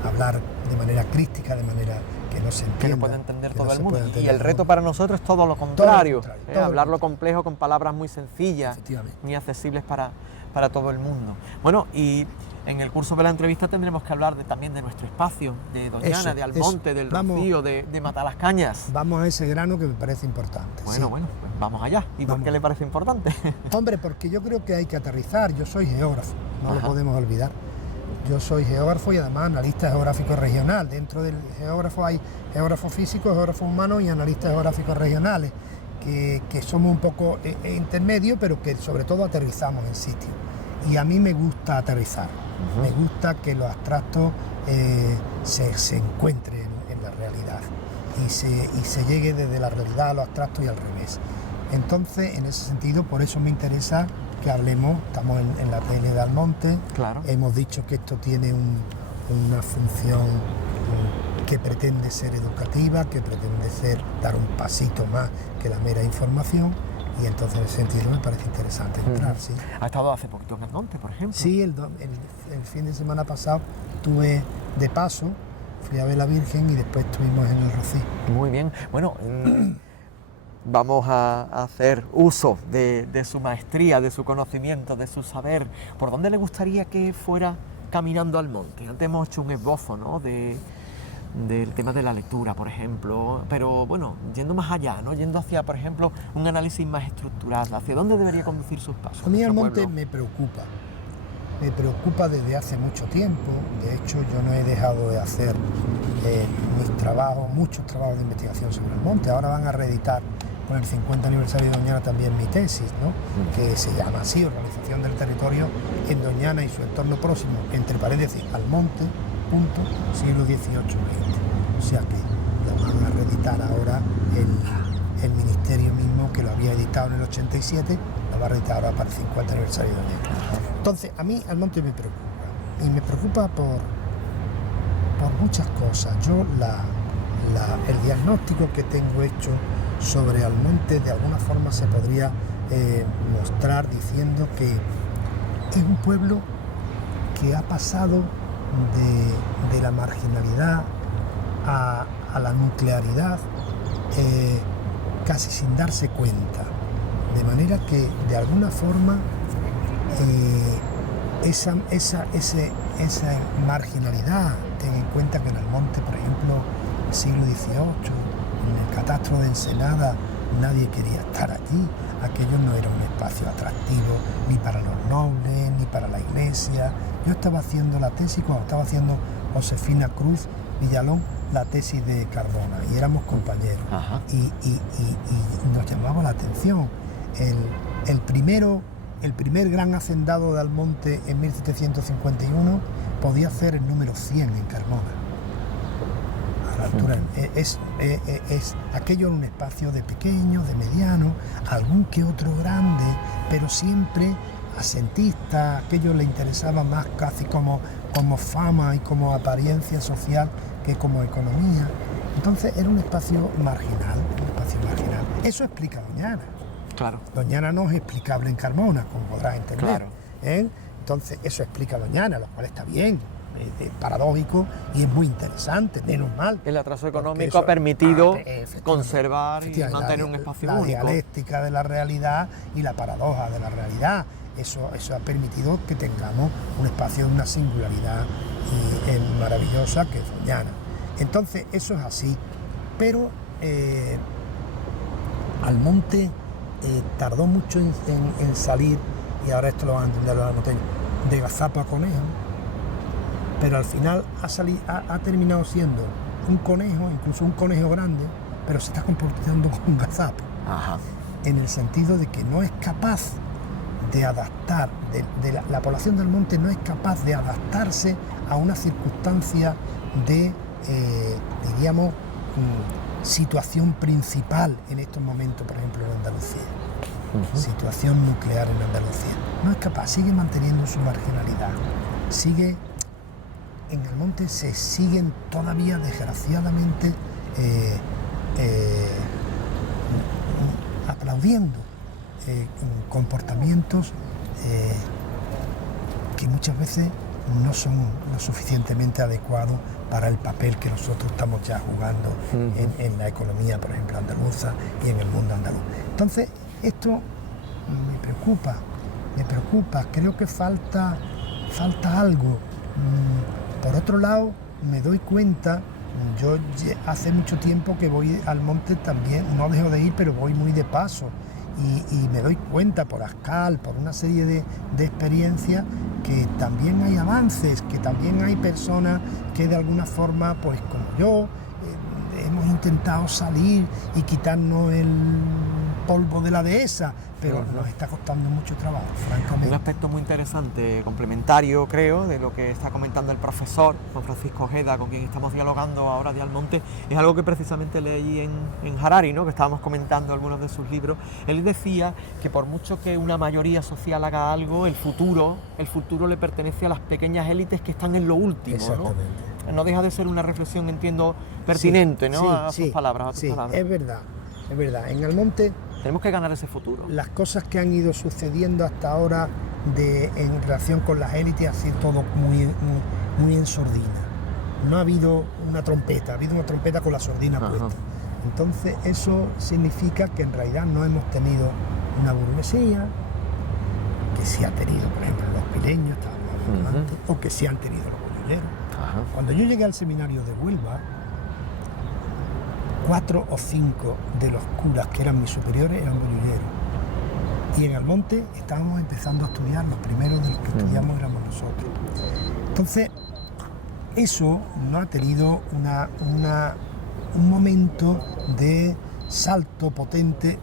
hablar de manera crítica, de manera que no se entienda. Que lo puede entender todo el mundo. Y el reto para nosotros es todo lo contrario. Hablar lo complejo con palabras muy sencillas, muy accesibles para todo el mundo. Bueno, y en el curso de la entrevista tendremos que hablar también de nuestro espacio, de Doñana, de Almonte, del Rocío, de Matalascañas. Vamos a ese grano que me parece importante. Bueno, pues vamos allá. ¿Y por qué le parece importante? Hombre, porque yo creo que hay que aterrizar. Yo soy geógrafo, no lo podemos olvidar. Yo soy geógrafo y además analista geográfico regional. Dentro del geógrafo hay geógrafo físico, geógrafo humano y analistas geográficos regionales, que somos un poco intermedios, pero que sobre todo aterrizamos en sitio. Y a mí me gusta aterrizar, me gusta que lo abstracto se encuentre en la realidad y se llegue desde la realidad a lo abstracto y al revés. Entonces, en ese sentido, por eso me interesa que hablemos, estamos en la tele de Almonte, claro. Hemos dicho que esto tiene una función que pretende ser educativa, que pretende dar un pasito más que la mera información, y entonces en ese sentido me parece interesante entrar. ¿Sí? ¿Ha estado hace poquito en Almonte, por ejemplo? Sí, el fin de semana pasado estuve de paso, fui a ver la Virgen y después estuvimos en el Rocío. Muy bien, bueno, vamos a hacer uso de su maestría, de su conocimiento, de su saber. ¿Por dónde le gustaría que fuera caminando Almonte? Antes hemos hecho un esbozo, ¿no?, del tema de la lectura, por ejemplo, pero bueno, yendo más allá, ¿no?, yendo hacia, por ejemplo, un análisis más estructural, ¿hacia dónde debería conducir sus pasos? A mí Almonte me preocupa desde hace mucho tiempo. De hecho, yo no he dejado de hacer muchos trabajos de investigación sobre Almonte. Ahora van a reeditar con el 50 aniversario de Doñana también mi tesis, ¿no?, que se llama así, Organización del Territorio en Doñana y su entorno próximo, entre paréntesis, Almonte, siglo XVIII-XX. O sea que lo van a reeditar ahora el ministerio mismo, que lo había editado en el 87, lo va a reeditar ahora para el 50 aniversario de Doñana. Entonces, a mí Almonte me preocupa, y me preocupa por muchas cosas. Yo el diagnóstico que tengo hecho sobre Almonte de alguna forma se podría mostrar diciendo que es un pueblo que ha pasado de la marginalidad a la nuclearidad casi sin darse cuenta, de manera que de alguna forma esa marginalidad, ten en cuenta que en Almonte, por ejemplo, en el siglo XVIII, en el catastro de Ensenada, nadie quería estar allí. Aquello no era un espacio atractivo ni para los nobles, ni para la iglesia. Yo estaba haciendo la tesis cuando estaba haciendo Josefina Cruz Villalón, la tesis de Cardona, y éramos compañeros. Y nos llamaba la atención. El primer gran hacendado de Almonte en 1751 podía hacer el número 100 en Carmona. A la altura, aquello era un espacio de pequeño, de mediano, algún que otro grande, pero siempre asentista. Aquello le interesaba más casi como fama y como apariencia social que como economía. Entonces era un espacio marginal, Eso explica Doñana. Claro. Doñana no es explicable en Carmona, como podrás entender. Claro. Entonces eso explica Doñana, lo cual está bien, es paradójico y es muy interesante, menos mal. El atraso económico ha permitido conservar y mantener un espacio único. La dialéctica de la realidad y la paradoja de la realidad. Eso ha permitido que tengamos un espacio de una singularidad maravillosa que es Doñana. Entonces eso es así, pero Almonte tardó mucho en salir, y ahora esto lo van a entender los almonteños, de gazapo a conejo, pero al final ha terminado siendo un conejo, incluso un conejo grande, pero se está comportando como un gazapo. En el sentido de que no es capaz de adaptar, la población del monte no es capaz de adaptarse a una circunstancia de, diríamos, situación principal en estos momentos, por ejemplo, en Andalucía. Situación nuclear en Andalucía. No es capaz, sigue manteniendo su marginalidad. En el monte se siguen todavía, desgraciadamente, aplaudiendo comportamientos que muchas veces no son lo suficientemente adecuados para el papel que nosotros estamos ya jugando en la economía, por ejemplo, andaluza y en el mundo andaluz. Entonces, esto me preocupa, creo que falta algo. Por otro lado, me doy cuenta, yo hace mucho tiempo que voy al monte también, no dejo de ir, pero voy muy de paso. Y me doy cuenta por Ascal, por una serie de experiencias, que también hay avances, que también hay personas que de alguna forma, pues como yo, hemos intentado salir y quitarnos polvo de la dehesa, pero nos está costando mucho trabajo, francamente. Un aspecto muy interesante, complementario, creo, de lo que está comentando el profesor Juan Francisco Ojeda, con quien estamos dialogando ahora de Almonte, es algo que precisamente leí en Harari, ¿no?, que estábamos comentando algunos de sus libros. Él decía que por mucho que una mayoría social haga algo, el futuro le pertenece a las pequeñas élites que están en lo último, ¿no? No deja de ser una reflexión, entiendo, pertinente, ¿no?, a sus palabras. Sí, es verdad. En Almonte tenemos que ganar ese futuro. Las cosas que han ido sucediendo hasta ahora en relación con las élites ha sido todo muy en sordina. No ha habido una trompeta, ha habido una trompeta con la sordina puesta. Entonces eso significa que en realidad no hemos tenido una burguesía, que sí ha tenido, por ejemplo, los pileños, antes, o que sí han tenido los boyulleros. Cuando yo llegué al seminario de Huelva, 4 o 5 de los curas que eran mis superiores eran boyulleros. Y en Almonte estábamos empezando a estudiar, los primeros de los que estudiamos éramos nosotros. Entonces, eso no ha tenido un momento de salto potente,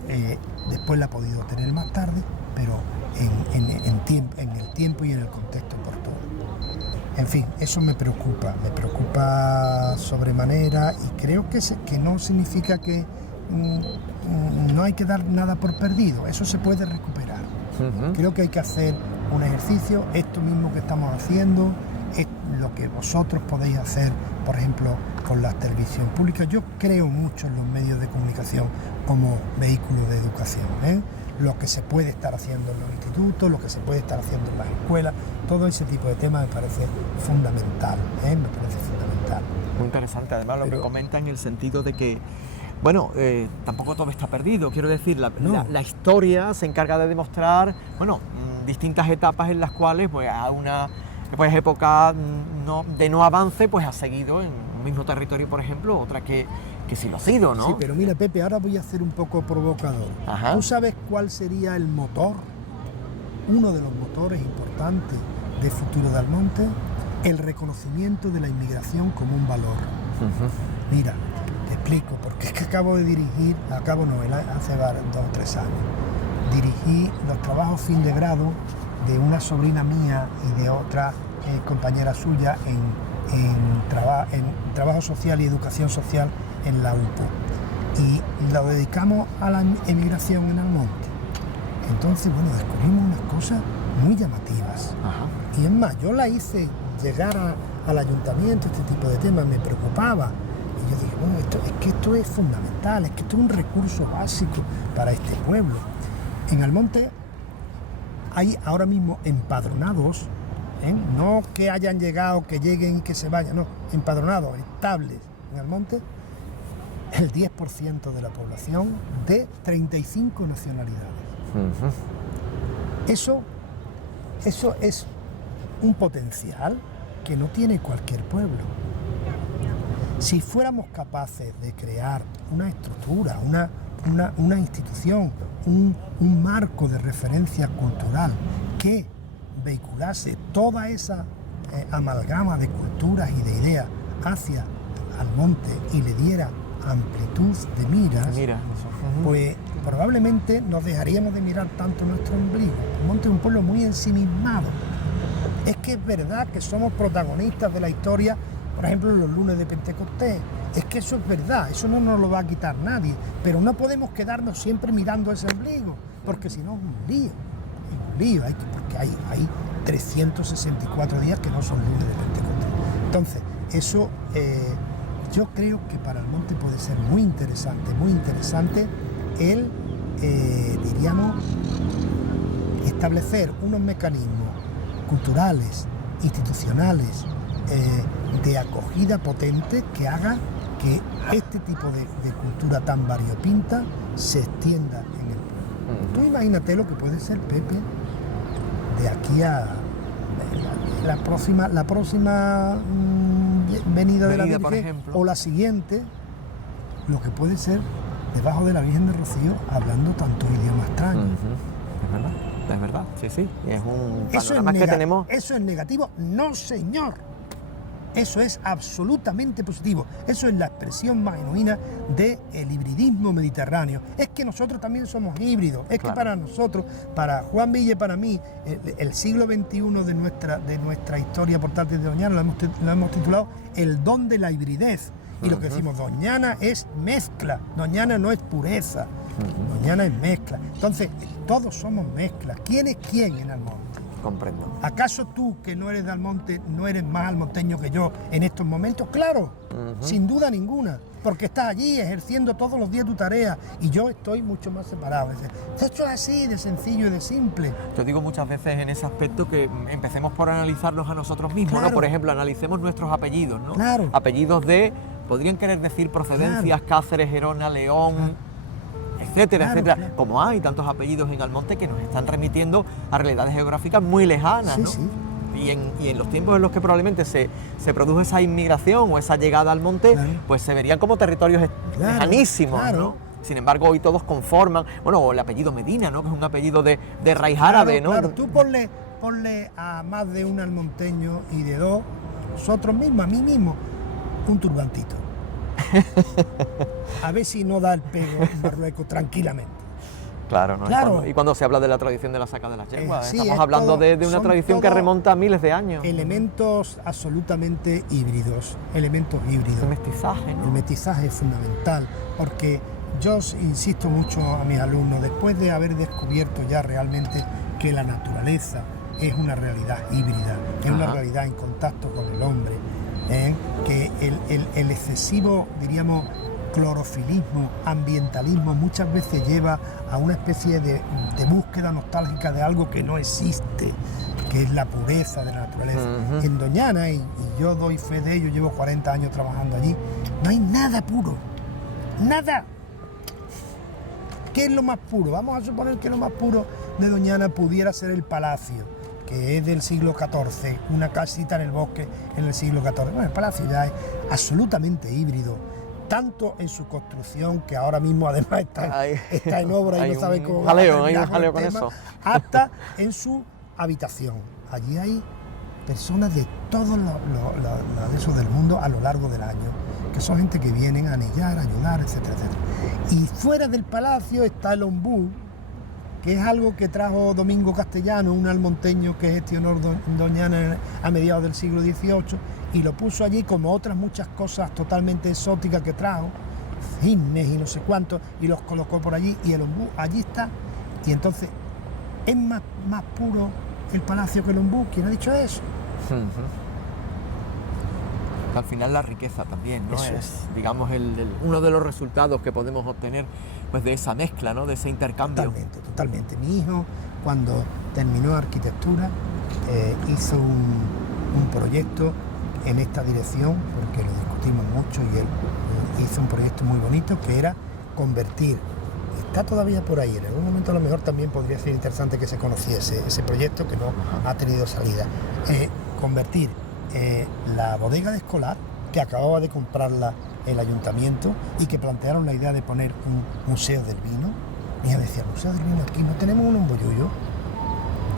después la ha podido tener más tarde, pero en el tiempo y en el contexto oportuno. En fin, eso me preocupa sobremanera, y creo que no significa que no hay que dar nada por perdido, eso se puede recuperar. Creo que hay que hacer un ejercicio, esto mismo que estamos haciendo, es lo que vosotros podéis hacer, por ejemplo, con la televisión pública. Yo creo mucho en los medios de comunicación como vehículo de educación, lo que se puede estar haciendo en los institutos, lo que se puede estar haciendo en las escuelas, todo ese tipo de temas me parece fundamental, Muy interesante, además, lo que comenta en el sentido de que, bueno, tampoco todo está perdido. Quiero decir, la historia se encarga de demostrar, bueno, distintas etapas en las cuales, pues, a una época de no avance, pues ha seguido en un mismo territorio, por ejemplo, otra que sí lo ha sido, ¿no? Sí, pero mira, Pepe, ahora voy a hacer un poco provocador. ¿Tú sabes cuál sería el motor? Uno de los motores importantes del futuro de Almonte, el reconocimiento de la inmigración como un valor. Mira, te explico, porque es que hace 2 o 3 años, dirigí los trabajos fin de grado de una sobrina mía y de otra compañera suya en trabajo social y educación social en la UPO, y lo dedicamos a la emigración en Almonte. Entonces, bueno, descubrimos unas cosas muy llamativas. Y es más, yo la hice llegar al ayuntamiento, este tipo de temas me preocupaba, y yo dije, bueno, esto es fundamental, es que esto es un recurso básico para este pueblo. En Almonte hay ahora mismo empadronados, no que hayan llegado, que lleguen y que se vayan, no, empadronados, estables en Almonte, el 10% de la población de 35 nacionalidades. Eso es un potencial que no tiene cualquier pueblo. Si fuéramos capaces de crear una estructura, una institución, un marco de referencia cultural que vehiculase toda esa amalgama de culturas y de ideas hacia Almonte y le diera amplitud de miras, pues probablemente nos dejaríamos de mirar tanto nuestro ombligo. Almonte es un pueblo muy ensimismado. Es que es verdad que somos protagonistas de la historia, por ejemplo, los lunes de Pentecostés. Es que eso es verdad, eso no nos lo va a quitar nadie, pero no podemos quedarnos siempre mirando ese ombligo, porque si no es un lío, porque hay 364 días que no son lunes de Pentecostés. Entonces, eso yo creo que para Almonte puede ser muy interesante el, diríamos, establecer unos mecanismos culturales, institucionales, de acogida potente que haga que este tipo de cultura tan variopinta se extienda en el pueblo. Tú imagínate lo que puede ser, Pepe, de aquí a la próxima venida de la Virgen, o la siguiente, lo que puede ser debajo de la Virgen de Rocío hablando tantos idiomas extraños. Es verdad, sí, es un panorama que tenemos. ¿Eso es negativo? No, señor. Eso es absolutamente positivo. Eso es la expresión más genuina del hibridismo mediterráneo. Es que nosotros también somos híbridos. Es que para nosotros, para Juan Villa y para mí, el siglo XXI de nuestra historia por parte de Doñana lo hemos titulado El don de la hibridez. Y lo que decimos, Doñana es mezcla, Doñana no es pureza, Doñana es mezcla. Entonces, todos somos mezcla. ¿Quién es quién en Almonte? Comprendo. ¿Acaso tú, que no eres de Almonte, no eres más almonteño que yo en estos momentos? Claro, sin duda ninguna, porque estás allí ejerciendo todos los días tu tarea y yo estoy mucho más separado. Esto es así, de sencillo y de simple. Yo digo muchas veces en ese aspecto que empecemos por analizarnos a nosotros mismos, Claro. ¿no? Por ejemplo, analicemos nuestros apellidos, ¿no? Claro. Apellidos de, podrían querer decir procedencias, Cáceres, Gerona, León, etcétera, Claro, etcétera. claro. Como hay tantos apellidos en Almonte que nos están remitiendo a realidades geográficas muy lejanas, Sí, ¿no? sí. Y en los tiempos en los que probablemente se produjo esa inmigración o esa llegada al monte, Claro. pues se verían como territorios Claro, lejanísimos, claro. ¿no? Sin embargo, hoy todos conforman, bueno, el apellido Medina, ¿no? Que es un apellido de raíz árabe, ¿no? Claro, tú ponle a más de un almonteño y de dos, nosotros mismos, a mí mismo, un turbantito. A ver si no da el pego en Marruecos tranquilamente. Claro, ¿no? Claro. Y cuando se habla de la tradición de la saca de las yeguas, Sí, estamos es hablando todo- de una son tradición que todo remonta a miles de años. Elementos absolutamente híbridos, elementos híbridos. El mestizaje, El ¿no? mestizaje es fundamental, porque yo insisto mucho a mis alumnos, después de haber descubierto ya realmente que la naturaleza es una realidad híbrida, es una Ajá. realidad en contacto con el hombre, que el excesivo, diríamos, clorofilismo, ambientalismo muchas veces lleva a una especie de búsqueda nostálgica de algo que no existe, que es la pureza de la naturaleza. Ujú. En Doñana, y yo doy fe de ello, llevo 40 años trabajando allí, no hay nada puro, nada. ¿Qué es lo más puro? Vamos a suponer que lo más puro de Doñana pudiera ser el palacio, que es del siglo XIV, una casita en el bosque en el siglo XIV. Bueno, el palacio ya es absolutamente híbrido, tanto en su construcción, que ahora mismo además está en obra y hay no saben un cómo jaleo, va a hay un terminar jaleo el con tema, eso. hasta en su habitación. Allí hay personas de todos los de esos del mundo a lo largo del año, que son gente que vienen a anillar, a ayudar, etcétera, etcétera. Y fuera del palacio está el ombú, que es algo que trajo Domingo Castellano, un almonteño que gestionó Doñana a mediados del siglo XVIII, y lo puso allí como otras muchas cosas totalmente exóticas que trajo, cisnes y no sé cuántos, y los colocó por allí, y el ombú allí está. Y entonces, ¿es más puro el palacio que el ombú? ¿Quién ha dicho eso? Que al final la riqueza también, ¿no? Eso Es, digamos, uno de los resultados que podemos obtener pues de esa mezcla, ¿no? De ese intercambio. Totalmente. Mi hijo, cuando terminó arquitectura, hizo un proyecto en esta dirección, porque lo discutimos mucho, y él hizo un proyecto muy bonito que era convertir, está todavía por ahí, en algún momento a lo mejor también podría ser interesante que se conociese ese proyecto que no ha tenido salida, convertir la bodega de Escolar, que acababa de comprarla el ayuntamiento y que plantearon la idea de poner un museo del vino. Mi hija decía, museo del vino aquí, no tenemos un embollullo.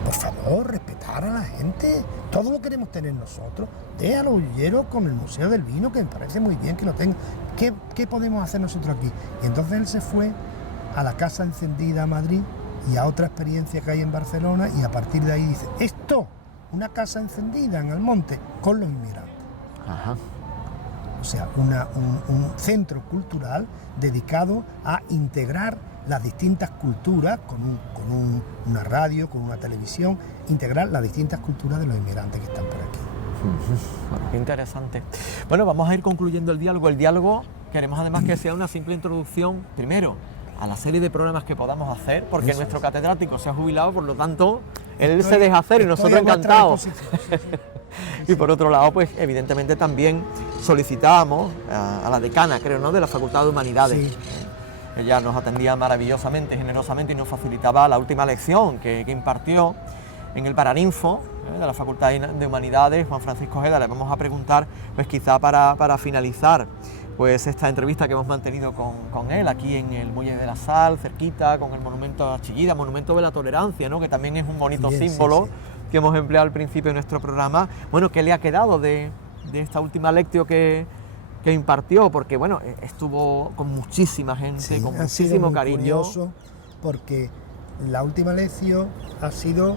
Por favor, respetar a la gente, todo lo queremos tener nosotros. Deja a los bolleros con el museo del vino, que me parece muy bien que lo tengan. ¿Qué podemos hacer nosotros aquí? Y entonces él se fue a la Casa Encendida a Madrid y a otra experiencia que hay en Barcelona, y a partir de ahí dice, esto, una casa encendida en Almonte con los inmigrantes. Ajá. O sea, un centro cultural dedicado a integrar las distintas culturas, con una radio, con una televisión, integrar las distintas culturas de los inmigrantes que están por aquí. Bueno, qué interesante. Bueno, vamos a ir concluyendo el diálogo. El diálogo queremos además que sea una simple introducción, primero, a la serie de programas que podamos hacer, porque Eso nuestro es. catedrático se ha jubilado, por lo tanto, él se Estoy- deja hacer y estoy nosotros a vuestra encantados. disposición, sí. Y por otro lado, pues evidentemente también solicitábamos a la decana, creo, ¿no?, de la Facultad de Humanidades. Sí. Ella nos atendía maravillosamente, generosamente, y nos facilitaba la última lección que impartió en el Paraninfo de la Facultad de Humanidades, Juan Francisco Ojeda. Le vamos a preguntar, pues quizá para finalizar pues esta entrevista que hemos mantenido con él aquí en el Muelle de la Sal, cerquita, con el monumento a Chillida, monumento de la tolerancia, ¿no?, que también es un bonito Bien, sí, símbolo sí. que hemos empleado al principio de nuestro programa. Bueno, ¿qué le ha quedado de de esta última lectio que impartió, porque bueno, estuvo con muchísima gente, Sí, con ha sido muchísimo muy cariño. curioso, porque la última lección ha sido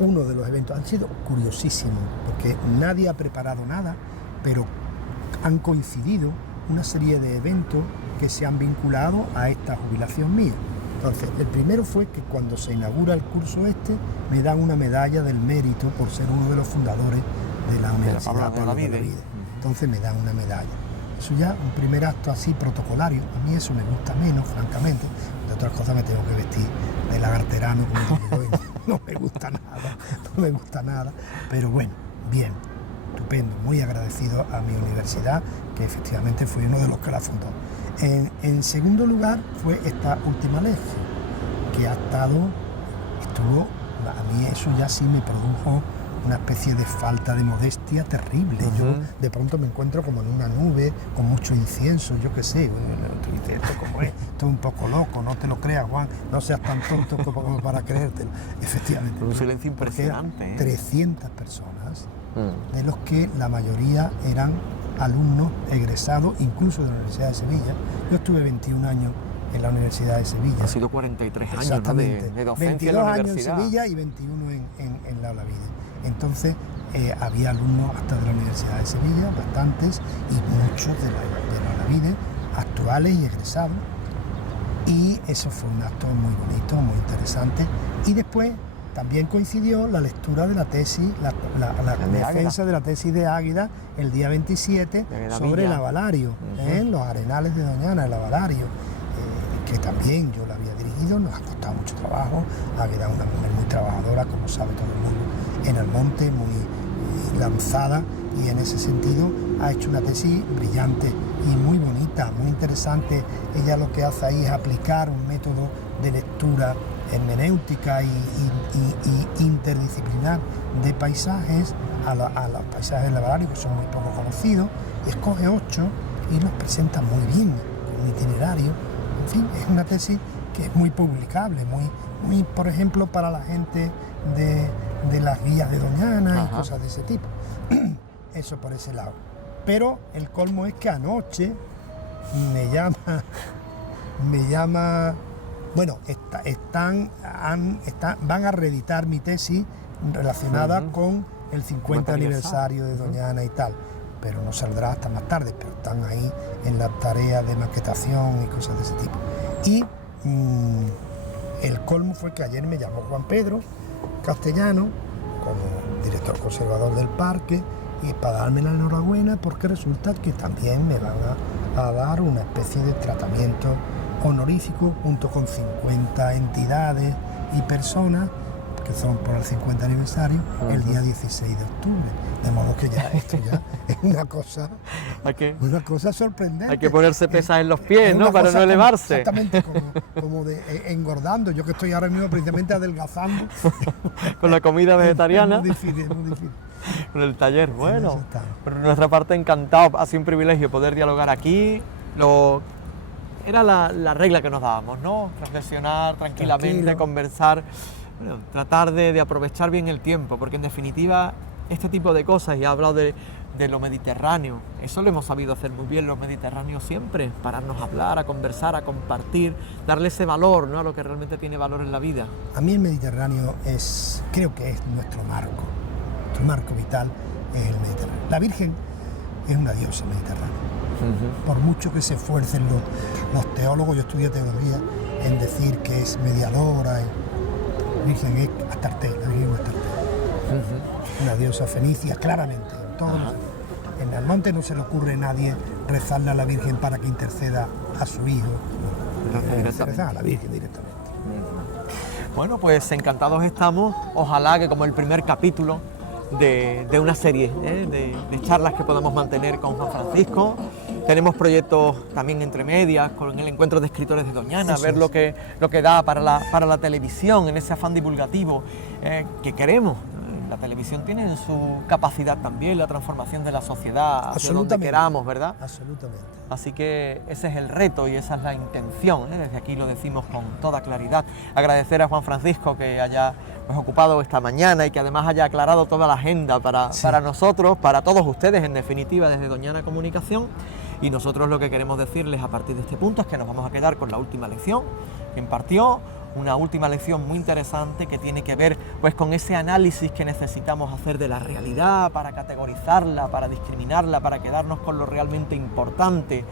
uno de los eventos, han sido curiosísimos, porque nadie ha preparado nada, pero han coincidido una serie de eventos que se han vinculado a esta jubilación mía. Entonces, el primero fue que cuando se inaugura el curso me dan una medalla del mérito por ser uno de los fundadores de la Universidad Pablo de Olavide. Entonces me dan una medalla. Eso ya un primer acto así protocolario. A mí eso me gusta menos, francamente. De otras cosas me tengo que vestir de lagarterano, como digo, y no me gusta nada, Pero bueno, bien, estupendo, muy agradecido a mi universidad, que efectivamente fui uno de los que la fundó. En segundo lugar fue esta última lección, que estuvo, a mí eso ya sí me produjo una especie de falta de modestia terrible. Yo de pronto me encuentro como en una nube, con mucho incienso, yo qué sé, tú dices, esto como es, esto es un poco loco, no te lo creas, Juan, no seas tan tonto como para creértelo. Efectivamente. Un silencio impresionante. 300 personas, de los que la mayoría eran alumnos egresados, incluso de la Universidad de Sevilla. Yo estuve 21 años en la Universidad de Sevilla. Ha sido 43 años, exactamente, ¿no? de docencia 22 en la universidad. universidad. Años en Sevilla y 21 en la Olavide. Entonces había alumnos hasta de la Universidad de Sevilla, bastantes, y muchos de la Olavide, actuales y egresados. Y eso fue un acto muy bonito, muy interesante. Y después también coincidió la lectura de la tesis, la defensa de la tesis de Águeda el día 27 sobre el avalario, los arenales de Doñana, el avalario, que también yo la había dirigido, nos ha costado mucho trabajo. Águeda es una mujer muy trabajadora, como sabe todo el mundo, en el monte, muy lanzada, y en ese sentido ha hecho una tesis brillante y muy bonita, muy interesante. Ella lo que hace ahí es aplicar un método de lectura hermenéutica y interdisciplinar de paisajes a los paisajes del avalario, que son muy poco conocidos, y escoge 8 y los presenta muy bien, con un itinerario. En fin, es una tesis que es muy publicable, muy por ejemplo, para la gente de las guías de Doñana y cosas de ese tipo. Eso por ese lado. Pero el colmo es que anoche me llama, bueno, van a reeditar mi tesis relacionada con el 50 aniversario de Doñana y tal, pero no saldrá hasta más tarde, pero están ahí en la tarea de maquetación y cosas de ese tipo. Y el colmo fue que ayer me llamó Juan Pedro Castellano, como director conservador del parque, y para darme la enhorabuena, porque resulta que también me van a dar una especie de tratamiento honorífico junto con 50 entidades y personas que son por el 50 aniversario el día 16 de octubre. De modo que ya esto ya es una cosa sorprendente. Hay que ponerse pesas en los pies, ¿no? Para no elevarse. Exactamente, como de engordando. Yo que estoy ahora mismo precisamente adelgazando. Con la comida vegetariana. Es muy difícil, Con el taller, bueno. Por nuestra parte, encantado. Ha sido un privilegio poder dialogar aquí. Era la regla que nos dábamos, ¿no? Reflexionar tranquilamente, conversar. Bueno, tratar de aprovechar bien el tiempo, porque en definitiva este tipo de cosas, y he hablado de lo mediterráneo, eso lo hemos sabido hacer muy bien los mediterráneos siempre, pararnos a hablar, a conversar, a compartir, darle ese valor, ¿no?, a lo que realmente tiene valor en la vida. A mí el Mediterráneo creo que es nuestro marco vital es el Mediterráneo. La Virgen es una diosa mediterránea. Por mucho que se esfuercen los teólogos, yo estudié teología, en decir que es mediadora, Virgen es Astarte, la Virgen es Astarte. Una diosa fenicia, claramente. En el monte no se le ocurre a nadie rezarle a la Virgen para que interceda a su hijo. Rezar a la Virgen directamente. Bueno, pues encantados estamos. Ojalá que como el primer capítulo de una serie de charlas que podamos mantener con Juan Francisco. Tenemos proyectos también entre medias con el encuentro de escritores de Doñana, ver lo que da para la televisión en ese afán divulgativo que queremos. la televisión tiene en su capacidad también la transformación de la sociedad hacia donde queramos, ¿verdad? Absolutamente. Así que ese es el reto y esa es la intención, ¿eh? Desde aquí lo decimos con toda claridad. Agradecer a Juan Francisco que haya ocupado esta mañana y que además haya aclarado toda la agenda para nosotros, para todos ustedes, en definitiva, desde Doñana Comunicación. Y nosotros lo que queremos decirles a partir de este punto es que nos vamos a quedar con la última lección que impartió, una última lección muy interesante que tiene que ver pues con ese análisis que necesitamos hacer de la realidad para categorizarla, para discriminarla, para quedarnos con lo realmente importante,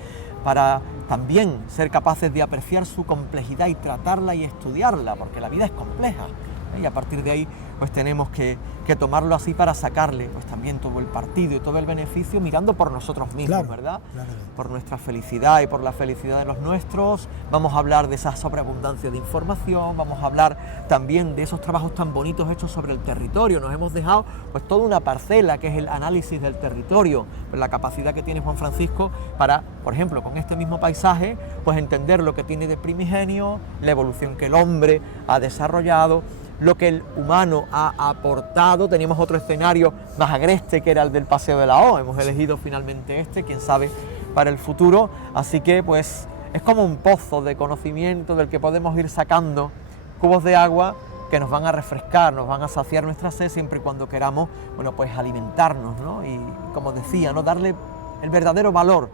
para también ser capaces de apreciar su complejidad y tratarla y estudiarla, porque la vida es compleja, ¿eh? Y a partir de ahí pues tenemos que tomarlo así para sacarle pues también todo el partido y todo el beneficio mirando por nosotros mismos, claro, ¿verdad? Claro. Por nuestra felicidad y por la felicidad de los nuestros. Vamos a hablar de esa sobreabundancia de información, vamos a hablar también de esos trabajos tan bonitos hechos sobre el territorio. Nos hemos dejado pues toda una parcela que es el análisis del territorio, pues, la capacidad que tiene Juan Francisco para, por ejemplo, con este mismo paisaje, pues entender lo que tiene de primigenio, la evolución que el hombre ha desarrollado, lo que el humano ha aportado. Teníamos otro escenario más agreste que era el del Paseo de la O, hemos elegido finalmente este, quién sabe, para el futuro, así que pues es como un pozo de conocimiento del que podemos ir sacando cubos de agua que nos van a refrescar, nos van a saciar nuestra sed siempre y cuando queramos, bueno, pues alimentarnos, ¿no? Y como decía, ¿no? Darle el verdadero valor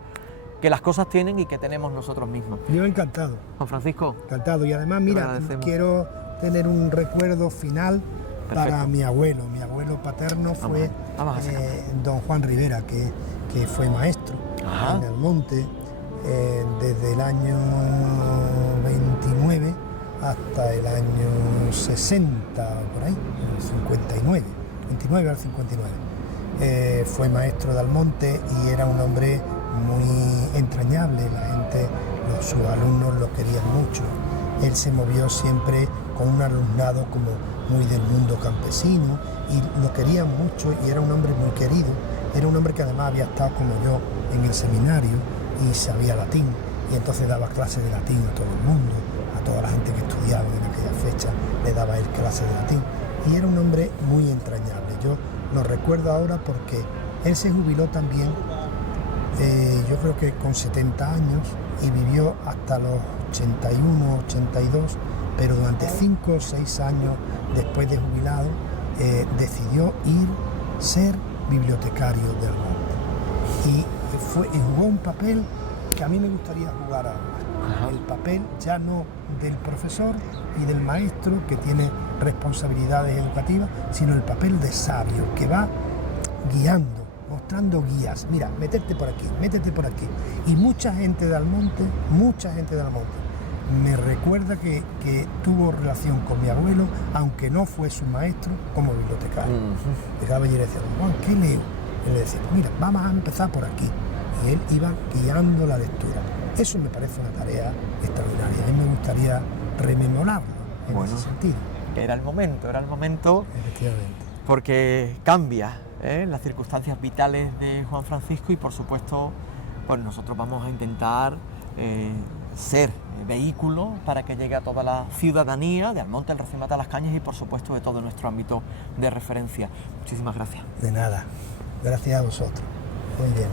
que las cosas tienen y que tenemos nosotros mismos. Yo encantado. Juan Francisco. Encantado, y además, mira, quiero tener un recuerdo final. Perfecto. Para mi abuelo paterno fue don Juan Rivera, que fue maestro en Almonte desde el año 29 hasta el año 60, por ahí, 29 al 59. Fue maestro de Almonte y era un hombre muy entrañable, la gente, sus alumnos lo querían mucho. Él se movió siempre con un alumnado como muy del mundo campesino y lo querían mucho y era un hombre muy querido. Era un hombre que además había estado como yo en el seminario y sabía latín y entonces daba clases de latín a todo el mundo, a toda la gente que estudiaba en aquella fecha, le daba él clases de latín y era un hombre muy entrañable. Yo lo recuerdo ahora porque él se jubiló también, yo creo que con 70 años y vivió hasta los 81, 82, pero durante 5 o 6 años después de jubilado decidió ser bibliotecario de Almonte y jugó un papel que a mí me gustaría jugar ahora. El papel ya no del profesor y del maestro que tiene responsabilidades educativas, sino el papel de sabio que va guiando, mostrando guías. Mira, métete por aquí. Y mucha gente de Almonte me recuerda que tuvo relación con mi abuelo, aunque no fue su maestro, como bibliotecario. Llegaba y le decía, Juan, ¿qué leo? Y le decía, mira, vamos a empezar por aquí. Y él iba guiando la lectura. Eso me parece una tarea extraordinaria. A mí me gustaría rememorarlo en ese sentido. Era el momento. Efectivamente. Porque cambia las circunstancias vitales de Juan Francisco y por supuesto pues nosotros vamos a intentar ser vehículo para que llegue a toda la ciudadanía de Almonte, el Rocío Mata Las Cañas y por supuesto de todo nuestro ámbito de referencia. Muchísimas gracias. De nada, gracias a vosotros. Muy bien.